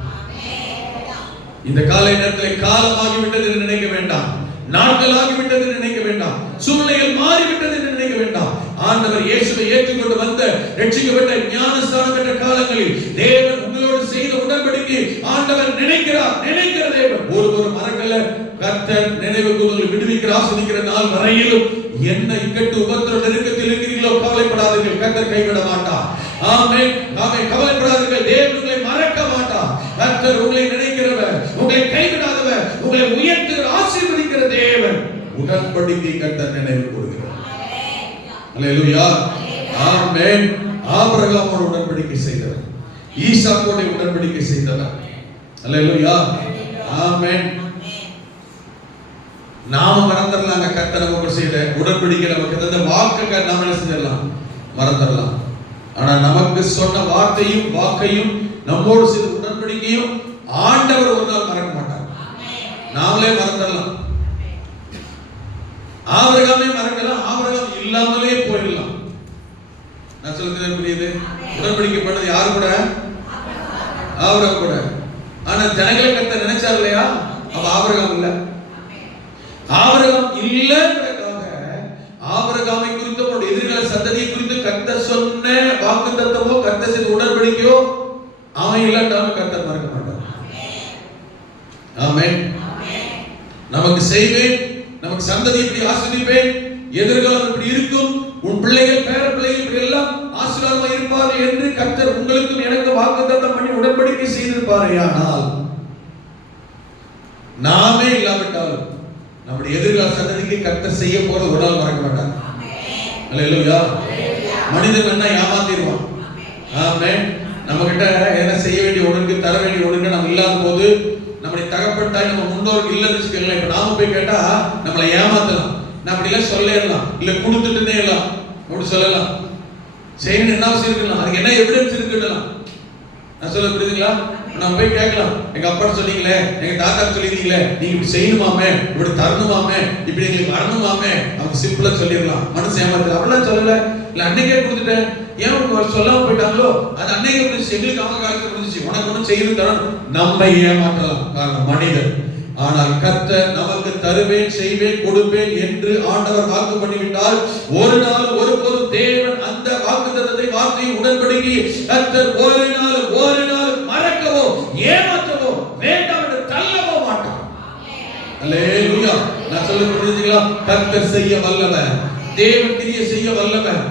இந்த காலை நேரத்தில் காலமாகிவிட்டது என்று நினைக்க வேண்டாம், நாட்கள் ஆகிவிட்டது என்று நினைக்க வேண்டாம், சூழ்நிலைகள் மாறிவிட்டது என்று நினைக்க வேண்டாம். ஆண்டவர் இயேசுவை ஏற்றுக்கொண்டு வந்த ரட்சிக்கப்பட்ட ஞானஸ்தானம் பெற்ற காலங்களில் தேவன் உங்களோடு செய்த உடன்படிக்கை ஆண்டவர் நினைக்கிற தேவன் ஒரு மறக்கல. கர்த்தர் நினைவுக்கு உங்களை விடுவிக்கிற ஆசீர்வதிக்கிற நாள் வரையிலும் என்ன இக்கட்டு உபத்திர நெருக்கத்தில் இருக்கிறீர்களோ கவலைப்படாதீர்கள், கர்த்தர் கைவிட மாட்டார். ஆமென் ஆமென். கவலைப்படாதீர்கள், தேவன் உங்களை மறக்க மாட்டார். கர்த்தர் உங்களை நினைக்கிறவர், உங்களை கைவிடாதவர், உங்களை உயர்த்துகிற ஆசீர்வதிக்கிற தேவன். உடன்படிக்கை கர்த்தர் நினைவு கூறுகிறார். அல்லேலூயா. ஆமென். ஆபிரகாமோடு உடன்படிக்கை செய்தவர், ஈசாக்கோடு உடன்படிக்கை செய்தவர். அல்லேலூயா. ஆமென். நாம மறந்துடலாம், கர்த்தர் நமக்கு செய்த உடன்படிக்கை, நமக்கு தந்த வாக்குகளை நாம என்ன செஞ்சிடலாம், மறந்துடலாம். ஆனா நமக்கு சொன்ன வாக்கையும் நம்மோடு செய்த உடன்படிக்கையும் ஆண்டவர் ஒரு நாள் மறக்க மாட்டார். நாமளே மறந்துடலாம், ஆபிரகாமே மறக்கலாம், ஆபிரகாம் இல்லாமலே போயிடலாம். நான் சொல்றது புரியுது? உடன்படிக்கை பண்ணது யாரு கூட? ஆபிரகாம் கூட. ஆனா ஜனங்களை கர்த்தர் நினைச்சார் இல்லையா? அப்ப ஆபிரகாம் இல்ல. ஆபிரகாம் இல்லன்றதுக்காக ஆபிரகாமை குறித்து அவருடைய எதிர்கால சந்ததியை குறித்து கர்த்தர் சொன்ன வாக்குத்தத்தமோ கர்த்தர் செய்த உடன்படிக்கையோ அவன் இல்லட்டாலும் கர்த்தர் மறக்க மாட்டார். ஆமென். நமக்கு செய்வேன், நமக்கு சந்ததி இப்படி ஆசீர்வதிப்பேன், எதிர்காலம் இப்படி இருக்கும், உன் பிள்ளைகள் பேர பிள்ளைகள் இப்படி எல்லாம் ஆசீர்வாதமாக இருப்பார்கள் என்று கர்த்தர் உங்களுக்கும் எனக்கு வாக்குத்தத்தம் பண்ணி உடன்படிக்கை செய்திருப்பாரேயானால் நாமே இல்லாவிட்டாலும் நம்முடைய எதிர்கால சந்ததிக்கு கர்த்தர் செய்ய போறது ஒரு நாள் மறக்க மாட்டார். அல்லேலூயா. மனிதன் என்ன ஏமாத்திடுவான். ஆமென். நம்ம கிட்ட என்ன செய்ய வேண்டிய ஒழுங்கு தர வேண்டிய ஒழுங்கு நம்ம இல்லாத போது நம்முடைய தகப்பன் தாய் நம்ம முன்னோர்கள் இல்லைன்னு வச்சுக்கோங்களேன். இப்ப நாம போய் கேட்டா நம்மளை ஏமாத்தலாம், நான் அப்படி எல்லாம் சொல்லலாம், இல்ல கொடுத்துட்டுனே எல்லாம் அப்படி சொல்லலாம், செய்யணும் என்ன அவசியம் இருக்கலாம், அதுக்கு என்ன எவிடன்ஸ் இருக்குலாம். நான் சொல்ல புரியுதுங்களா? நம்ம போய் கேட்கலாம், எங்க அப்பா சொன்னீங்களே, எங்க தாத்தா சொல்லிருக்கீங்களே, நீங்க இப்படி செய்யணுமாமே, இப்படி தரணுமாமே, இப்படி எங்களுக்கு வரணுமாமே, அவங்க சிம்பிளா சொல்லிடலாம். மனசு ஏமாத்து அப்படிலாம் சொல்லல, இல்ல அன்னைக்கே கொடுத்துட்டேன், ஏன் உங்களுக்கு சொல்லாம போயிட்டாங்களோ அது அன்னைக்கே முடிச்சு, எங்களுக்கு அவங்க காலத்துல முடிஞ்சிச்சு, உனக்கு ஒன்றும் செய்யணும் தரணும். நம்ம ஏமாற்றலாம், காரணம் மனிதன். ஆனால் கர்த்தர் நமக்கு தருவேன், செய்வேன், கொடுப்பேன் என்று ஆண்டவர் வாக்கு பண்ணிவிட்டால் ஒரு நாள் ஒருபோதும் தேவன் அந்த வாக்குத்தத்தத்தை வார்த்தையை உடன்படிக்கை கர்த்தர் ஒரு நாள் மறக்கவோ ஏமாற்றவோ வேண்டாம் என்று தள்ளவோ மாட்டார். அல்லேலூயா. நான் சொல்ல புரியுதுங்களா? கர்த்தர் செய்ய வல்லவர், தேவன் கிரியை செய்ய வல்லவர்.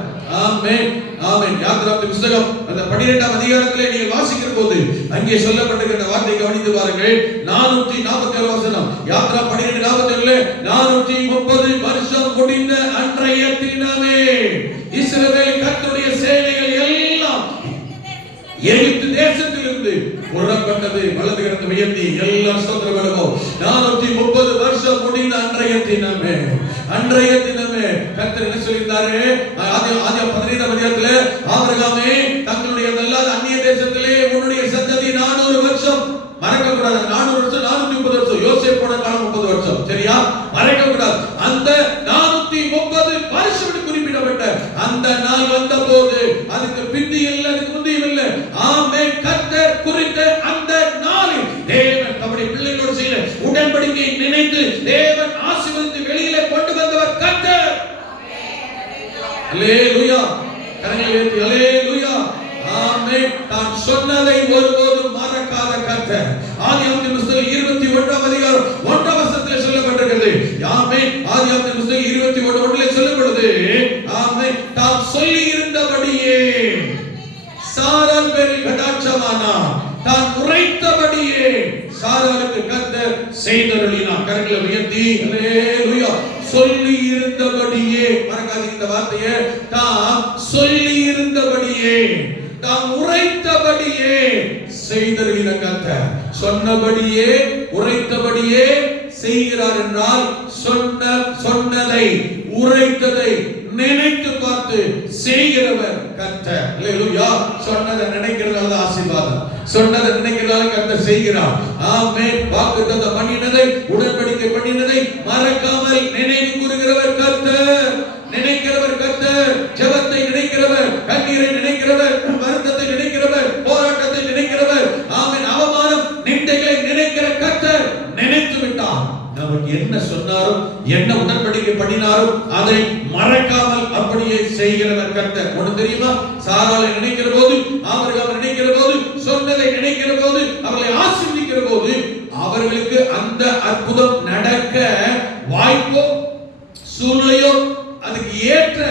ஆமென் ஆமென். யாத்திராகமத்தின் புத்தகம் அந்த 12ஆம் அதிகாரத்திலே நீங்கள் வாசிக்கிற போது அங்கே சொல்லப்பட்டிருக்கிற வார்த்தை கவனித்து பாருங்கள். 447 வசனம். யாத்திரா 12:47 430 வருஷம் முடிந்த அன்றைய தினமே இஸ்ரவேல் கர்த்தருடைய சேனைகள் எல்லாம் எகிப்து தேசத்திலிருந்து புறப்பட்டது. வலது கரத்தை உயர்த்தி எல்லா ஸ்தோத்திரம் பண்ணுவோம். 430 வருஷம் முடிந்த அன்றைய தினமே கர்த்தர் என்ன சொல்லியிருந்தாரு? ஆதி 15ஆம் அதிகாரத்திலே ஆபிரகாமே தங்களுடைய அல்லாத அந்நிய தேசத்திலே உன்னுடைய சந்ததி 400 வருஷம் மறக்க கூடாது. 400 வருஷம் 430 வருஷம். யோசேப்போட காலம் 30 வருஷம். சரியா? மறக்க கூடாது. அந்த 430 வருஷம் குறிப்பிடப்பட்ட அந்த நாள் வந்தபோது அதுக்கு பிந்தி இல்லை, அதுக்கு முந்தியும் இல்லை. ஆமென். கர்த்தர் குறித்த அந்த நாளில் தேவன் தம்முடைய பிள்ளைகளோடு செய்த உடன்படிக்கையை நினைத்து தேவன் ஆசீர்வதித்து வெளியிலே கொண்டு வந்தவர் கர்த்தர். அல்லேலூயா. கரங்களை உயர்த்தி அல்லேலூயா. ஆமென். தான் சொன்னதை ஒருபோதும் மறக்காத கர்த்தர். ஆதியாகமத்தின் புத்தகம் 21ஆம் அதிகாரம் 1ஆம் வசனத்திலே சொல்லப்பட்டிருக்கிறது. ஆமென். ஆதியாகமத்தின் புத்தகம் 21:1 சொல்லப்படுது. ஆமென். தான் சொல்லி இருந்தபடியே சாராள் பேரில் கடாட்சமானார். தான் உரைத்தபடியே சாராளுக்கு கர்த்தர் செய்தருளினார். கரங்களை உயர்த்தி அல்லேலூயா. சொல்லி இருந்தபடியே, மறக்காதீங்க இந்த வார்த்தையை, தான் சொல்லி இருந்தபடியே, தான் உரைத்தபடியே செய்தருளின கர்த்தர். சொன்னபடியே உரைத்தபடியே செய்கிறார் என்றால் சொன்னதை உரைத்ததை நினைத்து பார்த்து செய்கிறவர் கர்த்தர். அல்லேலூயா. சொன்னதை நினைக்கிறதால ஆசீர்வாதம், சொன்னதை நினைக்கிறதால கர்த்தர் செய்கிறார். ஆமென். வாக்குத்தத்தம் பண்ணினதை, உடன்படிக்கை பண்ணினதை மறக்காமல் நினைவு கூறுகிறவர் கர்த்தர். நினைக்கிறவர் கர்த்தர். ஜெபத்தை நினைக்கிறவர், கண்ணீரை நினைக்கிறவர், வருத்தத்தை நினைக்கிறவர், போராட்டத்தை நினைக்கிறவர். ஆமென். அவமானம் நிந்தைகளை நினைக்கிற கர்த்தர் நினைத்து விட்டார். நமக்கு என்ன சொன்னாரோ, என்ன உடன்படிக்கை பண்ணினாரோ அதை மறக்காமல் அப்படியே செய்கிறவர் கர்த்தர். ஒன்று தெரியுமா? சாராளை நினைக்கிற போது, ஆபிரகாமை நினைக்கிற போது, சொன்னதை நினைக்கிற போது, அவர்களை ஆசீர்வதிக்கிற போது அவர்களுக்கு அந்த அற்புதம் நடக்க வாய்ப்போ சூழ்நிலையோ அதுக்கு ஏற்ற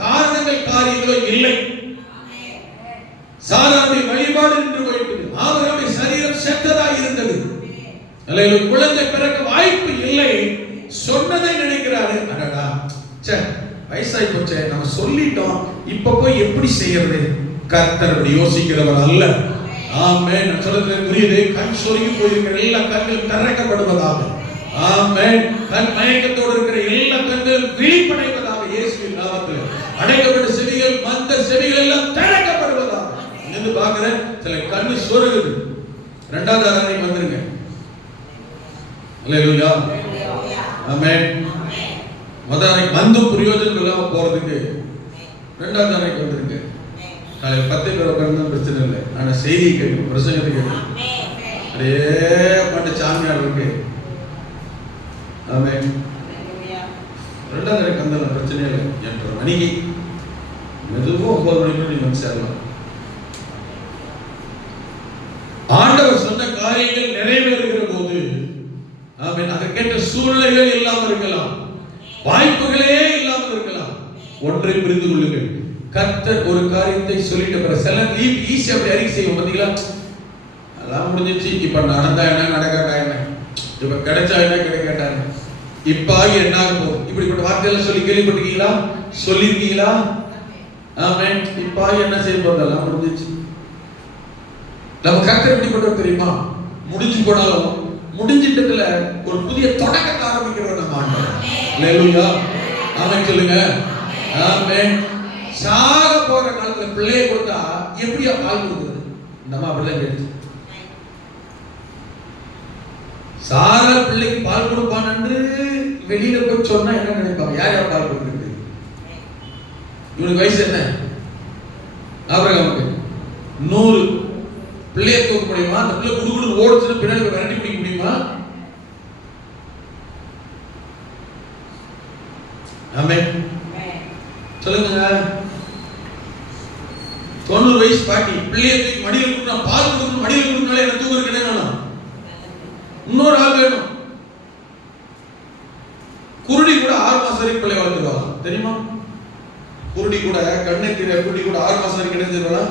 காரணங்கள் காரியங்களோ இல்லை. சாராளுடைய வழிபாடு நின்று போயிட்டது. ஆபிரகாமுடைய சரீரம் செத்ததாக இருந்தது. அல்லேலூயா. குழந்தை பிறக்க வாய்ப்பு இல்லை. சொன்னதை நினைக்கிறாரு. அடடா, ச்சே, வயசாகி போச்சே, நம்ம சொல்லிட்டோம், இப்ப போய் எப்படி செய்யறது? கர்த்தர் அப்படி யோசிக்கிறவர் அல்ல. ஆமென். சொல்றது புரியுது? கண் சொருகி போயிருக்கிற எல்லா கண்களும் திறக்கப்படுவதாக. ஆமென். கண் மயக்கத்தோடு இருக்கிற எல்லா கண்களும் விழிப்படைவதாக இயேசுவின் நாமத்தில். அடைக்கப்பட்ட செவிகள், மந்த செவிகள் எல்லாம் திறக்கப்படுவதாக. இருந்து பார்க்கிறேன், சில கண்ணு சொருகுது. இரண்டாவது ஆராதனை வந்துருங்க. அல்லேலூயா. ஆமென். முதலை வந்து பிரயோஜனம் இல்லாம போறதுக்கு இரண்டாவது ஆராதனைக்கு வந்துருங்க. காலையில் 10 பேர் உட்கார்ந்து பிரச்சனை இல்லை. ஆனா செய்தி கேட்கும், பிரசங்கத்தை கேட்கும். அப்படியே பாட்டு சாமியார் இருக்கு. ஆமென். இரண்டாவது ஆராதனைக்கு வந்தாலும் பிரச்சனை இல்லை. 8:30 மணிக்கு மெதுவா 9 மணிக்கு நீங்க வந்து சேரலாம். ஆண்டவர் சொன்ன காரியங்கள் நிறைவேறுகிற போது, ஆமென், அதை கேட்ட சூழ்நிலைகள் இல்லாமல் இருக்கலாம், வாய்ப்புகளே இல்லாமல் இருக்கலாம். ஒன்றை புரிந்து கொள்ளுங்கள், கர்த்தர் ஒரு காரியத்தை சொல்லிட்டு பிறகு சில ஈஸியா அப்படி அறிக்கை செய்வோம். பாத்தீங்களா, அதான் முடிஞ்சிச்சு, இப்ப நடந்தா என்ன, நடக்காட்டா என்ன, இப்ப கிடைச்சா என்ன, கிடைக்காட்டா என்ன, இப்ப என்ன ஆக போகுது, இப்படிப்பட்ட வார்த்தையெல்லாம் சொல்லி கேள்விப்பட்டிருக்கீங்களா? சொல்லிருக்கீங்களா? ஆமென். இப்ப என்ன செய்ய போறதெல்லாம் முடிஞ்சிச்சு. நம்ம கர்த்தர் எப்படிப்பட்டவர் தெரியுமா? முடிஞ்சு போனாலும் முடிஞ்சிட்டதுல ஒரு புதிய தொடக்கத்தை ஆரம்பிக்கிறவர் நம்ம ஆண்டவர். அல்லேலூயா. ஆமென் சொல்லுங்க. ஆமென். சாக போற காலத்துல பிள்ளையை கொடுத்தா எப்படியா பால் கொடுக்குறது? நம்ம அப்படிதான் கேட்டுச்சு. சார பிள்ளைக்கு பால் கொடுப்பான் என்று வெளியில போய் சொன்னா என்ன நினைப்பாங்க? யார் யார் பால் கொடுக்குறது? இவனுக்கு வயசு என்ன? ஆபிரகாமுக்கு 100. பிள்ளையை தூக்க முடியுமா? அந்த பிள்ளை குடுகுடு ஓடுச்சுன்னு பின்னாடி விரட்டி பிடிக்க முடியுமா? ஆமென். சொல்லுங்க. 90 வயசு பாட்டி பிள்ளையை தூக்கி மடியில் கொடுக்கணும், பால் கொடுக்கணும், மடியில் கொடுக்கணும்னாலே என்ன தூக்குறதுக்கு என்ன வேணும்? இன்னொரு ஆள் வேணும். குருடி கூட 6 மாசம் வரைக்கும் பிள்ளை வளர்த்துருவா, தெரியுமா? குருடி கூட, கண்ணை தீர குருடி கூட 6 மாசம் வரைக்கும் என்ன செய்வா?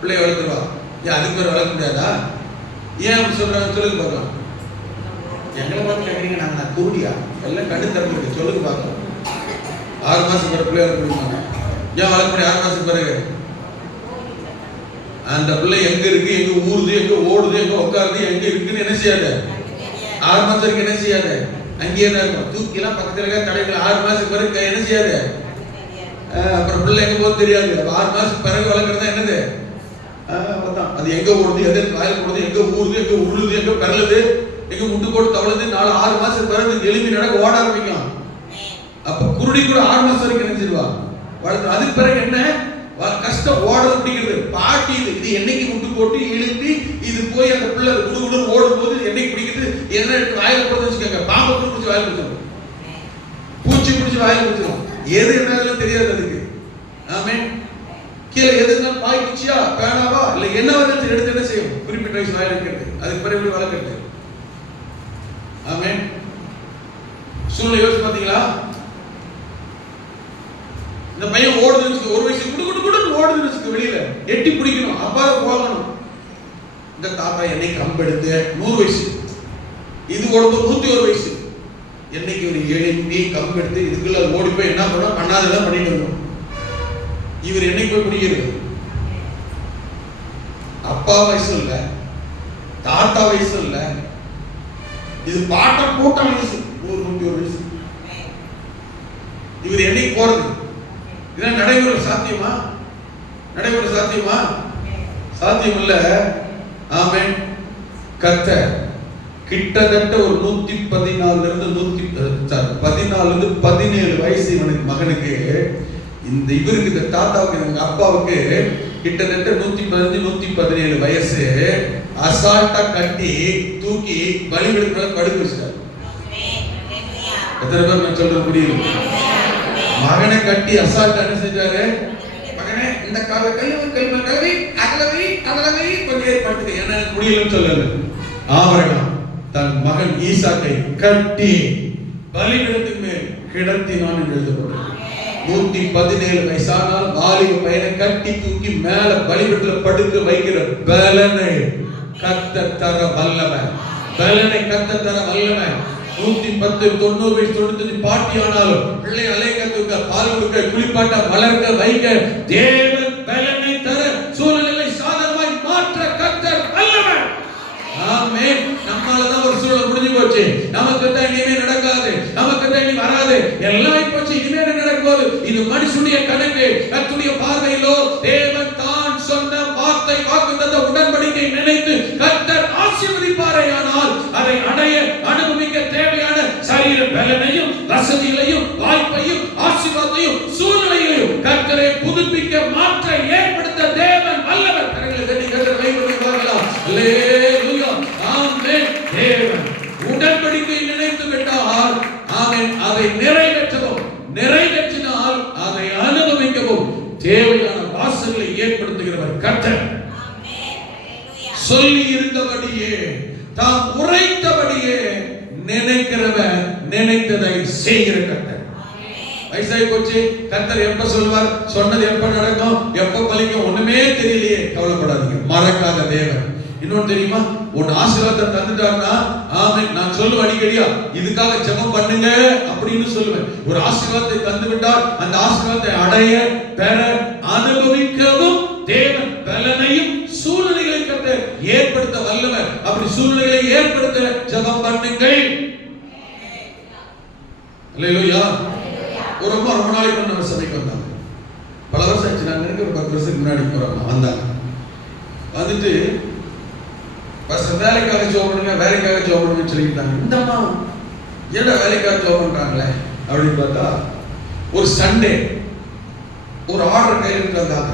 பிள்ளை வளர்த்துருவா. ஏன் அதுக்கு பேர் வளர்க்க முடியாதா? ஏன் அப்படி சொல்றாங்க? சொல்லுங்க பார்க்கலாம். எங்களை பார்த்து கேட்குறீங்க, நாங்கள் குருடியா? எல்லாம் கண்ணு திறந்துருக்கு, சொல்லுங்க பார்க்கலாம். 6 மாசம் பிறகு பிள்ளை வளர்க்க முடியுமா? ஏன் வளர்க்க முடியும்? 6 மாசம் பிறகு அந்த பிள்ளை எங்க இருக்கு, எங்க ஊறுது, எங்க ஓடுது, எங்க உட்காருது, எங்க இருக்குன்னு என்ன செய்யாத? 6 மாசம் வரைக்கும் என்ன செய்யாத? அங்கேயே தான் இருக்கும். தூக்கிலாம் பக்கத்துல இருக்க தலைகள் 6 மாசத்துக்கு பிறகு என்ன செய்யாத? அப்புறம் பிள்ளை எங்க போது தெரியாது. 6 மாசத்துக்கு பிறகு வளர்க்கறதா என்னது? அது எங்க ஓடுது, எது வாயில் போடுது, எங்க ஊறுது, எங்க உருளுது, எங்க பெறலுது, எங்க முட்டு போட்டு தவழுது. 6 மாசத்துக்கு பிறகு எலும்பி நடக்க ஓட ஆரம்பிக்கும். அப்ப குருடி கூட 6 மாசம் வரைக்கும் நினைச்சிருவா வளர்த்து. அதுக்கு பிறகு என்ன? கஷ்டம் ஓடுறது பிடிக்கிறது. பாட்டி இது என்னைக்கு முட்டு போட்டு இழுத்து இது போய் அந்த பிள்ளை குடுகுடு ஓடும் போது என்னைக்கு பிடிக்கிறது, என்ன எடுத்து வாயில போடுறது வச்சுக்கோங்க. பாம்பை பிடிச்சி வாயில் பிடிச்சிடும், பூச்சி பிடிச்சி வாயில் பிடிச்சிடும். எது என்ன தெரியாது அதுக்கு. ஆமென். கீழே எது இருந்தாலும் பாய் குச்சியா, பேனாவா, இல்ல என்ன வந்து எடுத்து என்ன செய்யும்? குறிப்பிட்ட வயசு வாயில் இருக்கிறது. அதுக்கு பிறகு எப்படி வளர்க்கிறது? ஆமென். சூழ்நிலை யோசிச்சு பாத்தீங்களா? இந்த பையன் ஓடுதுன்னு 1 வயசு குடு குடு குடுன்னு ஓடுதுன்னு வெளியில எட்டி பிடிக்கணும், அப்பா போகணும். இந்த தாத்தா என்னைக்கு கம்பெடுத்து 100 வயசு, இது ஓடும்போது 101 வயசு. என்னைக்கு ஒரு எழுப்பி கம்பெடுத்து இதுக்குள்ள ஓடி போய் என்ன பண்ண பண்ணாதெல்லாம் பண்ணிட்டு வரணும். இவர் என்னைக்கு போய் பிடிக்கிறது? அப்பா வயசு இல்ல, தாத்தா வயசு இல்ல, இது பாட்ட கூட்ட வயசு 101 வயசு. இவர் என்னைக்கு போறது? இதெல்லாம் நடைமுறை சாத்தியமா? நடைபெற சாத்தியமா? சாத்தியம் இல்ல. ஆமென். கர்த்தர் கிட்டத்தட்ட ஒரு 114 இருந்து 17 வயசு இவனுக்கு மகனுக்கு, இந்த இவருக்கு, இந்த தாத்தாவுக்கு, எங்க அப்பாவுக்கு கிட்டத்தட்ட 115 117 வயசு. அசால்ட்டா கட்டி தூக்கி பலிபீடத்துல படுக்க வச்சிட்டாரு. எத்தனை பேர் நான் சொல்றது புரியுது? மகனை கட்டி அசால்ட்டா என்ன செஞ்சாரு? மகனே இந்த கால கல்வி அகலவை கொஞ்சம் ஏற்படுத்துங்க, என்ன முடியலன்னு சொல்லல. ஆபிரகாம் தன் மகன் ஈசாக்கை கட்டி பலிபீடத்துக்கு மேல் கிடத்தினான் என்று எழுதப்பட்டது. 117 வயசானால் வாலிப பையனை கட்டி தூக்கி மேல பலிபீடத்துல படுக்க வைக்கிற பலனை கர்த்தர் தர வல்லவன். பலனை கர்த்தர் தர வல்லவன். 110 90 வயசு 95 பாட்டி ஆனாலும் பிள்ளை அலைக்கத்துக்க பால் கொடுக்க குளிப்பாட்ட வளர்க்க வைக்க தேவன் பலனை தர சூழ்நிலை சாதகமாய் மாற்ற கர்த்தர் வல்லவன். ஆமென். நம்மாலதான் ஒரு சூழல் முடிஞ்சு போச்சு, நமக்கு தான் இனிமே நடக்காது, நமக்கு தான் இனி வராது, எல்லாம் போச்சு, இனிமே நடக்க போகுது. இது மனுஷனுடைய கணக்கு. கர்த்தருடைய பார்வையிலோ தேவன் தான் சொன்ன வார்த்தை வாக்குத்தத்த உடன்படிக்கை நினைத்து கர்த்தர் ஆசீர்வதிப்பாரேயானால் அதை அடைய அனுபவிக்க தேவையான சரீர பலனையும் வசதிகளையும் வாய்ப்பையும் ஆசீர்வாதத்தையும் சூழ்நிலையையும் கர்த்தரை புதுப்பிக்க மாற்ற ஏற்படுத்த தேவன் வல்லவர். கரங்களை தட்டி கர்த்தரை வைக்கலாம். அல்லேலூயா. ஆமென். தேவன் உடன்படிக்கை நினைத்து விட்டால் ஆமென், அதை நிறைவேற்றினால் அதை அனுபவிக்கவும் தேவையான வாசல்களை ஏற்படுத்துகிறவர் கர்த்தர். சொல்லி இருந்தபடியே தாம் உரைத்தபடியே நினைக்கிறவன் நினைத்ததை செய்கிற கர்த்தர். வயசாகி போச்சு, கர்த்தர் எப்ப சொல்வார், சொன்னது எப்ப நடக்கும், எப்ப பலிக்கும் ஒண்ணுமே தெரியலையே, கவலைப்படாதீங்க. மறக்காத தேவன். இன்னொன்னு தெரியுமா, ஒரு ஆசீர்வாதத்தை தந்துட்டாருன்னா ஆமென், நான் சொல்லுவேன் அடிக்கடியா, இதுக்காக ஜெபம் பண்ணுங்க அப்படின்னு சொல்லுவேன். ஒரு ஆசீர்வாதத்தை தந்து விட்டால் அந்த ஆசீர்வாதத்தை அடைய, பெற, அனுபவிக்கவும் தேவன் பலனையும் சூழ்நிலைகளை கர்த்தர் ஏற்படுத்த வல்லவர். அப்படி சூழ்நிலைகளை ஏற்படுத்த ஜெபம் பண்ணுங்கள். அல்லேலூயா. ரொம்ப நாளைக்கு முன்ன நம்ம சபைக்கு வந்தாங்க. பல வருஷம் ஆச்சு, நான் நினைக்கிற ஒரு 10 வருஷத்துக்கு முன்னாடி போறாங்க வந்தாங்க. வந்துட்டு பஸ்ட் வேலைக்காக ஜோப் பண்ணுங்க, வேலைக்காக ஜோப் பண்ணுங்கன்னு சொல்லிட்டாங்க. இந்தம்மா ஏடா வேலைக்காக ஜோப் பண்றாங்களே அப்படின்னு பார்த்தா ஒரு சண்டே ஒரு ஆர்டர் கையில் எடுத்து வந்தாங்க.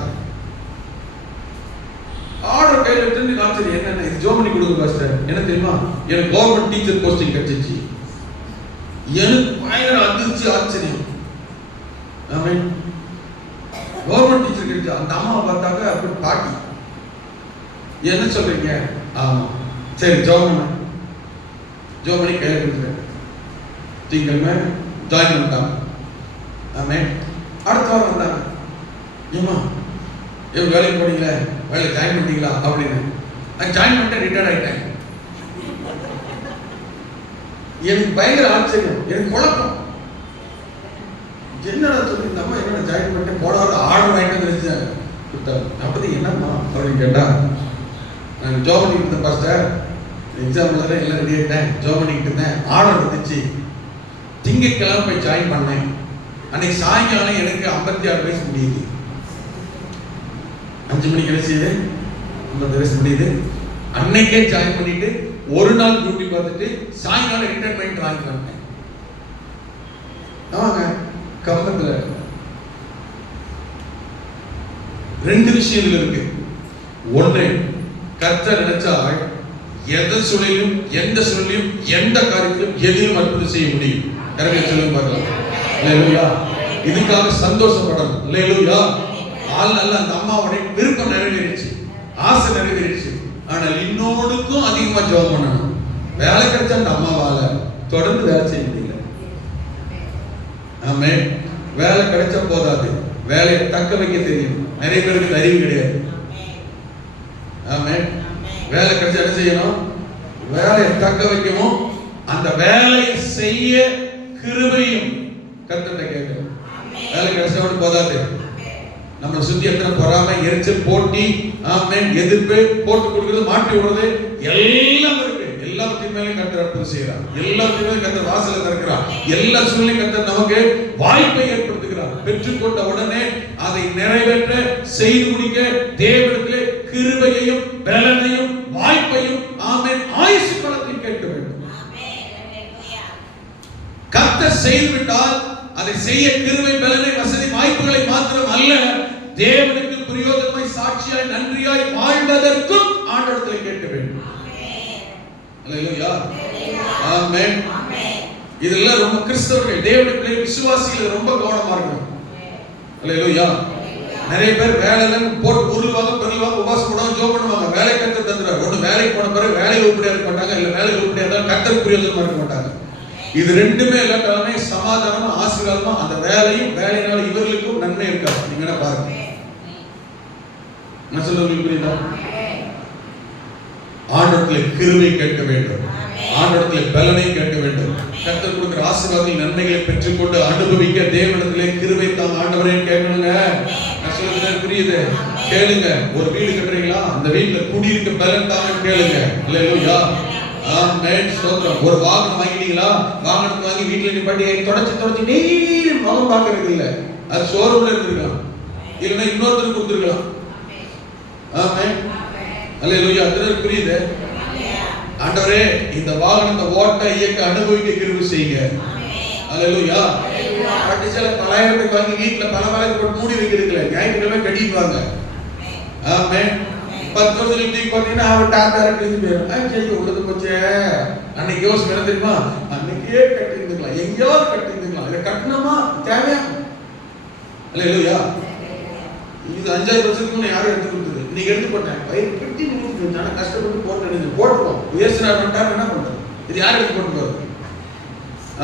ஆர்டர் கையில் எடுத்து ஆச்சரியம், என்னென்ன இது ஜோப் பண்ணி கொடுங்க பாஸ்டர். என்ன தெரியுமா, எனக்கு கவர்மெண்ட் டீச்சர் போஸ்டிங் கிடைச்சிச்சு. எனக்கு பயங்கர அதிர்ச்சி, ஆச்சரியம். ஆமென். கவர்மெண்ட் டீச்சர் கிடைச்சா. அந்த அம்மாவை பார்த்தாக்க அப்படி பாட்டி, என்ன சொல்றீங்க? ஆமா, சரி ஜோம் பண்ணி கையில் கொடுத்துருக்கேன். திங்கள்மே ஜாயின் பண்ணிட்டாங்க. ஆமென். அடுத்த வாரம் வந்தாங்க. ஏமா எவ்வளோ வேலைக்கு போனீங்களே, வேலை ஜாயின் பண்ணிட்டீங்களா அப்படின்னு. நான் ஜாயின் பண்ணிட்டேன், ரிட்டையர்ட் ஆகிட்டேன். எனக்கு பயங்கர ஆச்சரியம், எனக்கு குழப்பம். என்னடா சொல்லி இந்த அம்மா என்னடா ஜாயின் பண்ணிட்டேன், போன வாரம் ஆர்டர் வாங்கிட்டு நினைச்சாங்க கொடுத்தாங்க. அப்படி என்னம்மா அப்படின்னு கேட்டா, நான் ஜாப் பண்ணிட்டு இருந்தேன் பாஸ்டர், எக்ஸாம்ல எல்லாம் ரெடி ஆகிட்டேன், ஜாப் பண்ணிக்கிட்டு இருந்தேன், ஆர்டர் வந்துச்சு, திங்கட்கிழமை போய் ஜாயின் பண்ணேன். அன்னைக்கு சாயங்காலம் எனக்கு 56 வயசு முடியுது. 5 மணிக்கு என்ன செய்யுது, 50 வயசு முடியுது. அன்னைக்கே ஜாயின் பண்ணிட்டு ஒரு நாள் டியூட்டி பார்த்துட்டு சாயங்காலம் ரிட்டையர்மெண்ட் வாங்கி பண்ணேன். ஆமாங்க, கம்பத்துல 2 விஷயம் இருக்கு. ஒன்று, கர்த்தர் நினைச்சால் எந்த சூழலிலும் எந்த சூழலிலும் எந்த காரியத்திலும் எதிலும் அற்புதம் செய்ய முடியும். கரெக்டா சொல்லுங்க பார்க்கலாம். அல்லேலூயா. இதுக்காக சந்தோஷப்படணும். அல்லேலூயா. ஆள் நல்ல அந்த அம்மாவுடைய விருப்பம் நிறைவேறிச்சு, ஆசை நிறைவேறிச்சு. ஆனால் இன்னொன்னுக்கும் அதிகமா ஜெபம் பண்ணணும். வேலை கிடைச்ச அந்த அம்மாவால தொடர்ந்து வேலை செய்ய முடியல. ஆமென். வேலை கிடைச்சா போதாது, வேலையை தக்க வைக்க தெரியும். நிறைய பேருக்கு அறிவு கிடையாது. ஆமென். வேலை கிடைச்சா என்ன செய்யணும், வேலையை தக்க வைக்கணும். அந்த வேலையை செய்ய கிருபையும் கர்த்தர்ட்ட கேட்கணும். வேலை கிடைச்சா போதாது, நம்ம சுத்தி எத்தனை பொறாமை, எரிச்சல், போட்டி, ஆமென், எதிர்ப்பு, போட்டு கொடுக்கிறது, மாட்டி விடுறது எல்லாம் இருக்கு. எல்லாத்தின் மேலே கர்த்தர் அற்புதம் செய்கிறார். எல்லாத்தின் மேலே கர்த்தர் வாசலை திறக்கிறார். எல்லா சூழ்நிலையும் கர்த்தர் நமக்கு வாய்ப்பை ஏற்படுத்துகிறார். பெற்றுக்கொண்ட உடனே அதை நிறைவேற்ற செய்து முடிக்க தேவனிடத்திலே கிருபையையும் பலனையும் வாய்ப்பையும் ஆமென் ஆயுசு காலத்தில் கேட்க வேண்டும். கர்த்தர் செய்துவிட்டால் அதை செய்ய கிருபை பலனை வசதி வாய்ப்புகளை மாத்திரம் அல்ல, தேவனுக்கு பிரயோஜனமாய் சாட்சியாய் நன்றியாய் வாழ்வதற்கும் ஆண்டவரிடத்தில் கேட்க வேண்டும். அல்லேலூயா, ஆமென். இதெல்லாம் ரொம்ப கிறிஸ்தவர்கள் தேவனுடைய விசுவாசிகள் ரொம்ப கவனமா இருக்கணும். அல்லேலூயா. நிறைய பேர் வேலையில போட்டு உருவாக பெருவாக உபாசம் போடுவாங்க, ஜோம் பண்ணுவாங்க. வேலை கர்த்தர் தந்துறாரு. ஒண்ணு வேலைக்கு போன பிறகு வேலையை உருப்படியா இருக்க மாட்டாங்க, இல்ல வேலை உருப்படியா இருந்தா கர்த்தர் பிரயோஜனமா இருக்க மாட்டாங்க. இது ரெண்டுமே இல்லாட்டாலுமே சமாதானமா ஆசீர்வாதமா அந்த வேலையும் வேலையினால இவர்களுக்கும் நன்மை இருக்காது. நீங்க என்ன பாருங்க, நான் சொல்றது புரியுதா? ஆண்டவரிடத்தில் கிருபை கேட்க வேண்டும், ஆண்டவரிடத்தில் பலனை கேட்க வேண்டும். கர்த்தர் கொடுக்கிற ஆசீர்வாதங்கள் நன்மைகளை பெற்றுக்கொண்டு அனுபவிக்க தேவனிடத்திலே கிருபை தாங்க ஆண்டவரே கேட்கணுங்க. நான் சொல்றது புரியுது? கேளுங்க. ஒரு வீடு கட்டுறீங்களா, அந்த வீட்டுல குடியிருக்க பலன் தாங்க கேளுங்க. அல்லேலூயா, ஆமென், ஸ்தோத்திரம். ஒரு வாகனம் வாங்கிட்டீங்களா, வாகனத்தை வாங்கி வீட்டுல நிப்பாட்டி தொடச்சு டெய்லி முகம் பார்க்கறது இல்ல, அது ஷோரூம்ல இருந்திருக்கலாம், இல்லைன்னா இன்னொருத்தருக்கு கொடுத்துருக்கலாம். ஆமென், அல்லேலூயா. அதுதான் புரியுது? ஆண்டவரே இந்த வாகனத்தை ஓட்ட இயக்க அனுபவிக்க கிருபை செய்யுங்க. அல்லேலூயா. பட்டிச்சல பலாயிரத்துக்கு வாங்கி வீட்டுல பலபலத்தை போட்டு மூடி வைக்கிறதுல ஞாயிற்றுக்கிழமை கட்டிடுவாங்க. ஆமென். 10 வருஷத்துக்கு தூக்கி பார்த்தீங்கன்னா அவன் டாப் டேரக்டர் போயிடும். உள்ளது போச்சே, அன்னைக்கு யோசனை என்ன தெரியுமா, அன்னைக்கே கட்டி இருந்துக்கலாம், எங்கேயாவது கட்டி இருந்துக்கலாம், இதை கட்டணுமா தேவையா? அல்லேலூயா. இது 5,000 வருஷத்துக்கு முன்ன யாரும் எடுத்து கொடுத்தது, இன்னைக்கு எடுத்து போட்டேன். வயிறு கட்டி நின்று நான் கஷ்டப்பட்டு போட்டுருவோம். உயர்சினார் பண்ணிட்டாரு, என்ன பண்றது? இது யார் எடுத்து போட்டு போறது?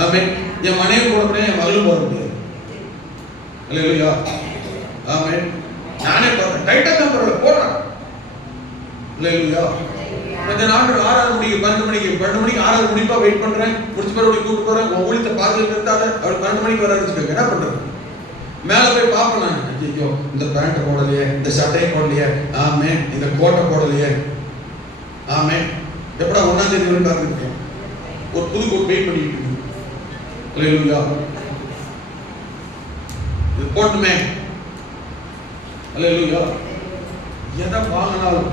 ஆமென். என் மனைவி போட முடியாது, என் மகளும் போட முடியாது. அல்லேலூயா, ஆமென். நானே பார்த்தேன், டைட்டா தான் போடுறேன். அல்லேலூயா. கொஞ்ச நாள் 6 மணிக்கு 12 மணிக்கு 6 மணிப்பா வெயிட் பண்றேன், முடிச்சு போய் கூப்பிட்டு போறேன். உன் ஊழியத்தை பார்த்துட்டு இருந்தால அவர் 12 மணிக்கு வர வச்சுக்கோங்க. என்ன பண்றது? மேல போய் பார்ப்பேன் நான், ஐயோ இந்த பேண்ட் போடலையே, இந்த சட்டையை போடலையே, ஆமென், இந்த கோட்டை போடலையே, ஆமென். எப்படா 1ஆம் தேதி வரை பார்த்துருக்கேன், ஒரு புது கோட் வெயிட் பண்ணிட்டு இருக்கு. அல்லேலூயா. இது போட்டுமே. அல்லேலூயா. எதை வாங்கினாலும்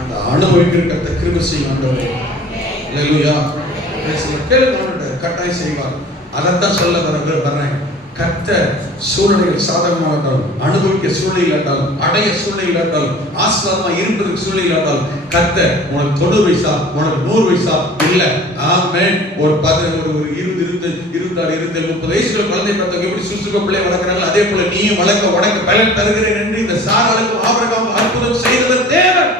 அந்த அனுபவிக்கிற கர்த்தர் கிருபை செய்யும் ஆண்டவரே. அல்லேலூயா. கேளுங்க, ஆண்டவரே கட்டாயம் செய்வார். அதைத்தான் சொல்ல வரேன். கர்த்தர் சூழ்நிலைகள் சாதகமாக இருந்தாலும், அனுபவிக்க சூழ்நிலை இல்லாட்டாலும், அடைய சூழ்நிலை இல்லாட்டாலும், ஆசீர்வாதமா இருப்பதற்கு சூழ்நிலை இல்லாட்டாலும், கர்த்தர் உனக்கு 90 வயசா உனக்கு 100 வயசா இல்ல, ஆமென், ஒரு 20 26 30 வயசுல குழந்தை பார்த்தவங்க எப்படி சுசுக பிள்ளை வளர்க்கிறாங்க, அதே போல நீயும் வளர்க்க உனக்கு பலன் தருகிறேன் என்று இந்த சாராளுக்கும் ஆபிரகாமுக்கும் அற்புதம் செய்தவர் தேவன்.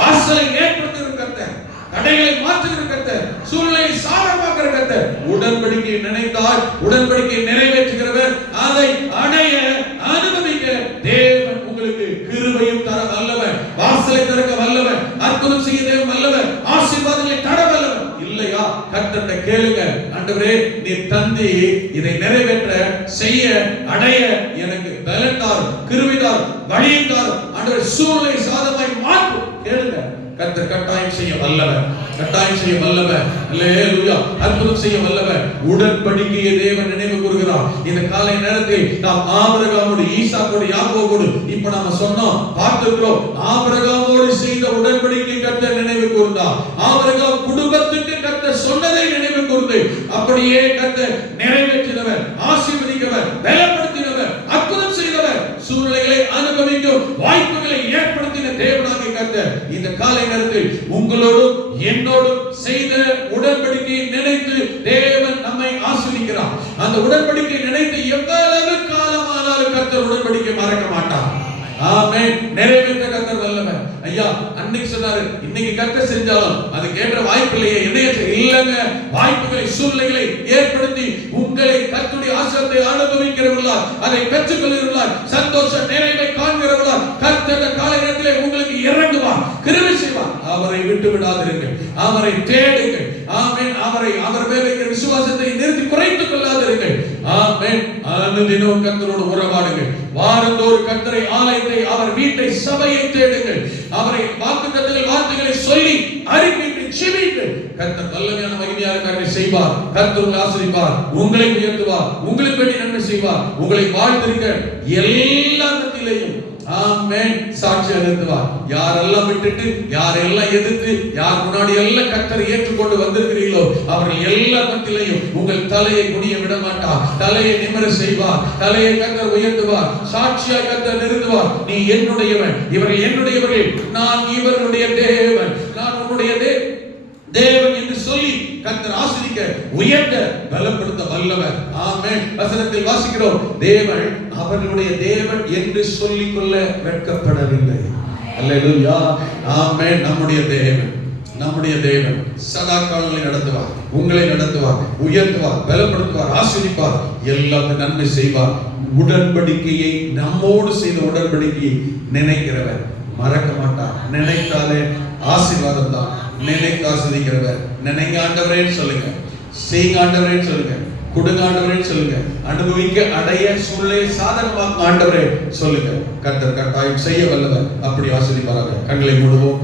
வாசலை ஏற்படுத்துகிற கர்த்தர், தடைகளை மாற்றுகிற கர்த்தர், சூழ்நிலையை சாதகமாக்குகிற கர்த்தர். உடன்படிக்கையை நினைத்தால் உடன்படிக்கையை நிறைவேற்றுகிறவர். அதை அடைய அனுபவிக்க தேவன் உங்களுக்கு கிருபையும் தர வல்லவர், வாசலை திறக்க வல்லவர், அற்புதம் செய்ய தேவன் வல்லவர், ஆசீர்வாதங்களை தர வல்லவர். இல்லையா, கர்த்தரை கேளுங்க, ஆண்டவரே நீர் தந்தி இதை நிறைவேற்ற செய்ய அடைய எனக்கு பலன் தாரும், கிருபை தாரும், வழியை தாரும். ஆண்டவரே சூழ்நிலை சாதகமாய் மாற்றும். கேளுங்க, கர்த்தர் கட்டாயம் செய்ய வல்லவர், கட்டாயம் செய்ய வல்லவர். அல்லேலூயா. அற்புதம் செய்ய வல்லவர். உடன்படிக்கையை தேவன் நினைவு கூறுகிறார். இந்த காலை நேரத்தில் நாம் ஆபிரகாமோடு, ஈசாக்கோடு, யாக்கோபோடு இப்ப நாம சொன்னோம், பார்த்திருக்கிறோம். ஆபிரகாமோடு செய்த உடன்படிக்கை கர்த்தர் நினைவு கூர்ந்தார். ஆபிரகாம் குடும்பத்துக்கு கர்த்தர் சொன்னதை நினைவு கூர்ந்து அப்படியே கர்த்தர் நிறைவேற்றினவர், ஆசீர்வதிக்கிறவர், பலப்படுத்தினவர், அற்புதம் செய்தவர், சூழ்நிலைகளை அனுபவிக்கும் வாய்ப்புகளை ஏற்படுத்தின தேவனாகிய கர்த்தர் இந்த காலை நேரத்தில் உங்களோடும் என்னோடும் செய்த உடன்படிக்கையை நினைத்து தேவன் நம்மை ஆசீர்வதிக்கிறார். அந்த உடன்படிக்கை நினைத்து எவ்வளவு காலமானாலும் கர்த்தர் உடன்படிக்கை மறக்க மாட்டார். ஆமென். நிறைவேற்ற கர்த்தர் வல்லவர். ஐயா அன்னைக்கு சொன்னாரு, இன்னைக்கு கர்த்தர் செஞ்சாலும் அதுக்கு ஏற்ற வாய்ப்பு இல்லையே, இல்லங்க, வாய்ப்புகளை சூழ்நிலைகளை ஏற்படுத்தி உங்களை கர்த்தருடைய ஆசீர்வாதத்தை அனுபவிக்கிறவர்களா, அதை பெற்றுக் கொள்கிறவர்களா, சந்தோஷ நிறைவை காண்கிறவர்களா கர்த்தர் காலை நேரத்திலே உங்களுக்கு இறங்குவார், கிருபை செய்வார். அவரை விட்டு விடாதிருங்கள், அவரை தேடுங்கள். ஆமென். அவர் மேல் இருக்கிற விசுவாசத்தை நிறுத்தி குறைத்துக் கொள்ளாதிருங்கள். ஆமென். அனுதினம் கர்த்தரோடு உறவாடுங்கள். வாரந்தோறும் கர்த்தரை, ஆலயத்தை, அவர் வீட்டை, சபையை தேடுங்கள். அவரை வாக்குத்தத்தங்கள் வார்த்தைகளை சொல்லி அறிவித்து ஜெபியுங்கள். கர்த்தர் வல்லமையான மகிமையான காரியங்களை செய்வார். கர்த்தர் உங்களை ஆசீர்வதிப்பார், உங்களை உயர்த்துவார், உங்களுக்கு வேண்டிய நன்மை செய்வார், உங்களை வாழ்த்திருக்க எல்லா இடத்திலேயும் ஆமென் சாட்சி நிறுத்துவார். யாரெல்லாம் விட்டுட்டு, யாரெல்லாம் எதிர்த்து, யார் முன்னாடி எல்லாம் கர்த்தரை ஏற்றுக்கொண்டு வந்திருக்கிறீர்களோ அவர்கள் எல்லா மத்தியிலையும் உங்கள் தலையை குனிய விட மாட்டார், தலையை நிமிர செய்வார், தலையை கர்த்தர் உயர்த்துவார், சாட்சியாக கர்த்தர் நிறுத்துவார். நீ என்னுடையவன், இவர்கள் என்னுடையவர்கள், நான் இவர்களுடைய தேவன், நான் உன்னுடைய தேவன் என்று சொல்லி கர்த்தர் ஆசீர்வதிக்க, உயர்த்த, பலப்படுத்த வல்லவர். ஆமென். வசனத்தில் வாசிக்கிறோம், தேவன் அவர்களுடைய தேவன் என்று சொல்லிக் கொள்ள வெட்கப்படவில்லை. அல்லேலூயா. ஆமென். நம்முடைய தேவன் சதா காலங்களை நடத்துவார், உங்களை நடத்துவார், உயர்த்துவார், பலப்படுத்துவார், ஆசீர்வதிப்பார், எல்லாத்தையும் நன்மை செய்வார். உடன்படிக்கையை, நம்மோடு செய்த உடன்படிக்கையை நினைக்கிறவர் மறக்க மாட்டார். நினைத்தாலே ஆசீர்வாதம் தான். நினைத்து ஆசீர்வதிக்கிறவர். நினைங்க ஆண்டவரேன்னு சொல்லுங்க, செய்யுங்க ஆண்டவரேன்னு சொல்லுங்க, கொடுங்க ஆண்டவரேன்னு சொல்லுங்க, அனுபவிக்க, அடைய, சூழ்நிலை சாதகமாக்க ஆண்டவரே சொல்லுங்க. கர்த்தர் கட்டாயம் செய்ய வல்லவர். அப்படி ஆசீர்வதிப்பாராக. கண்களை மூடுவோம்.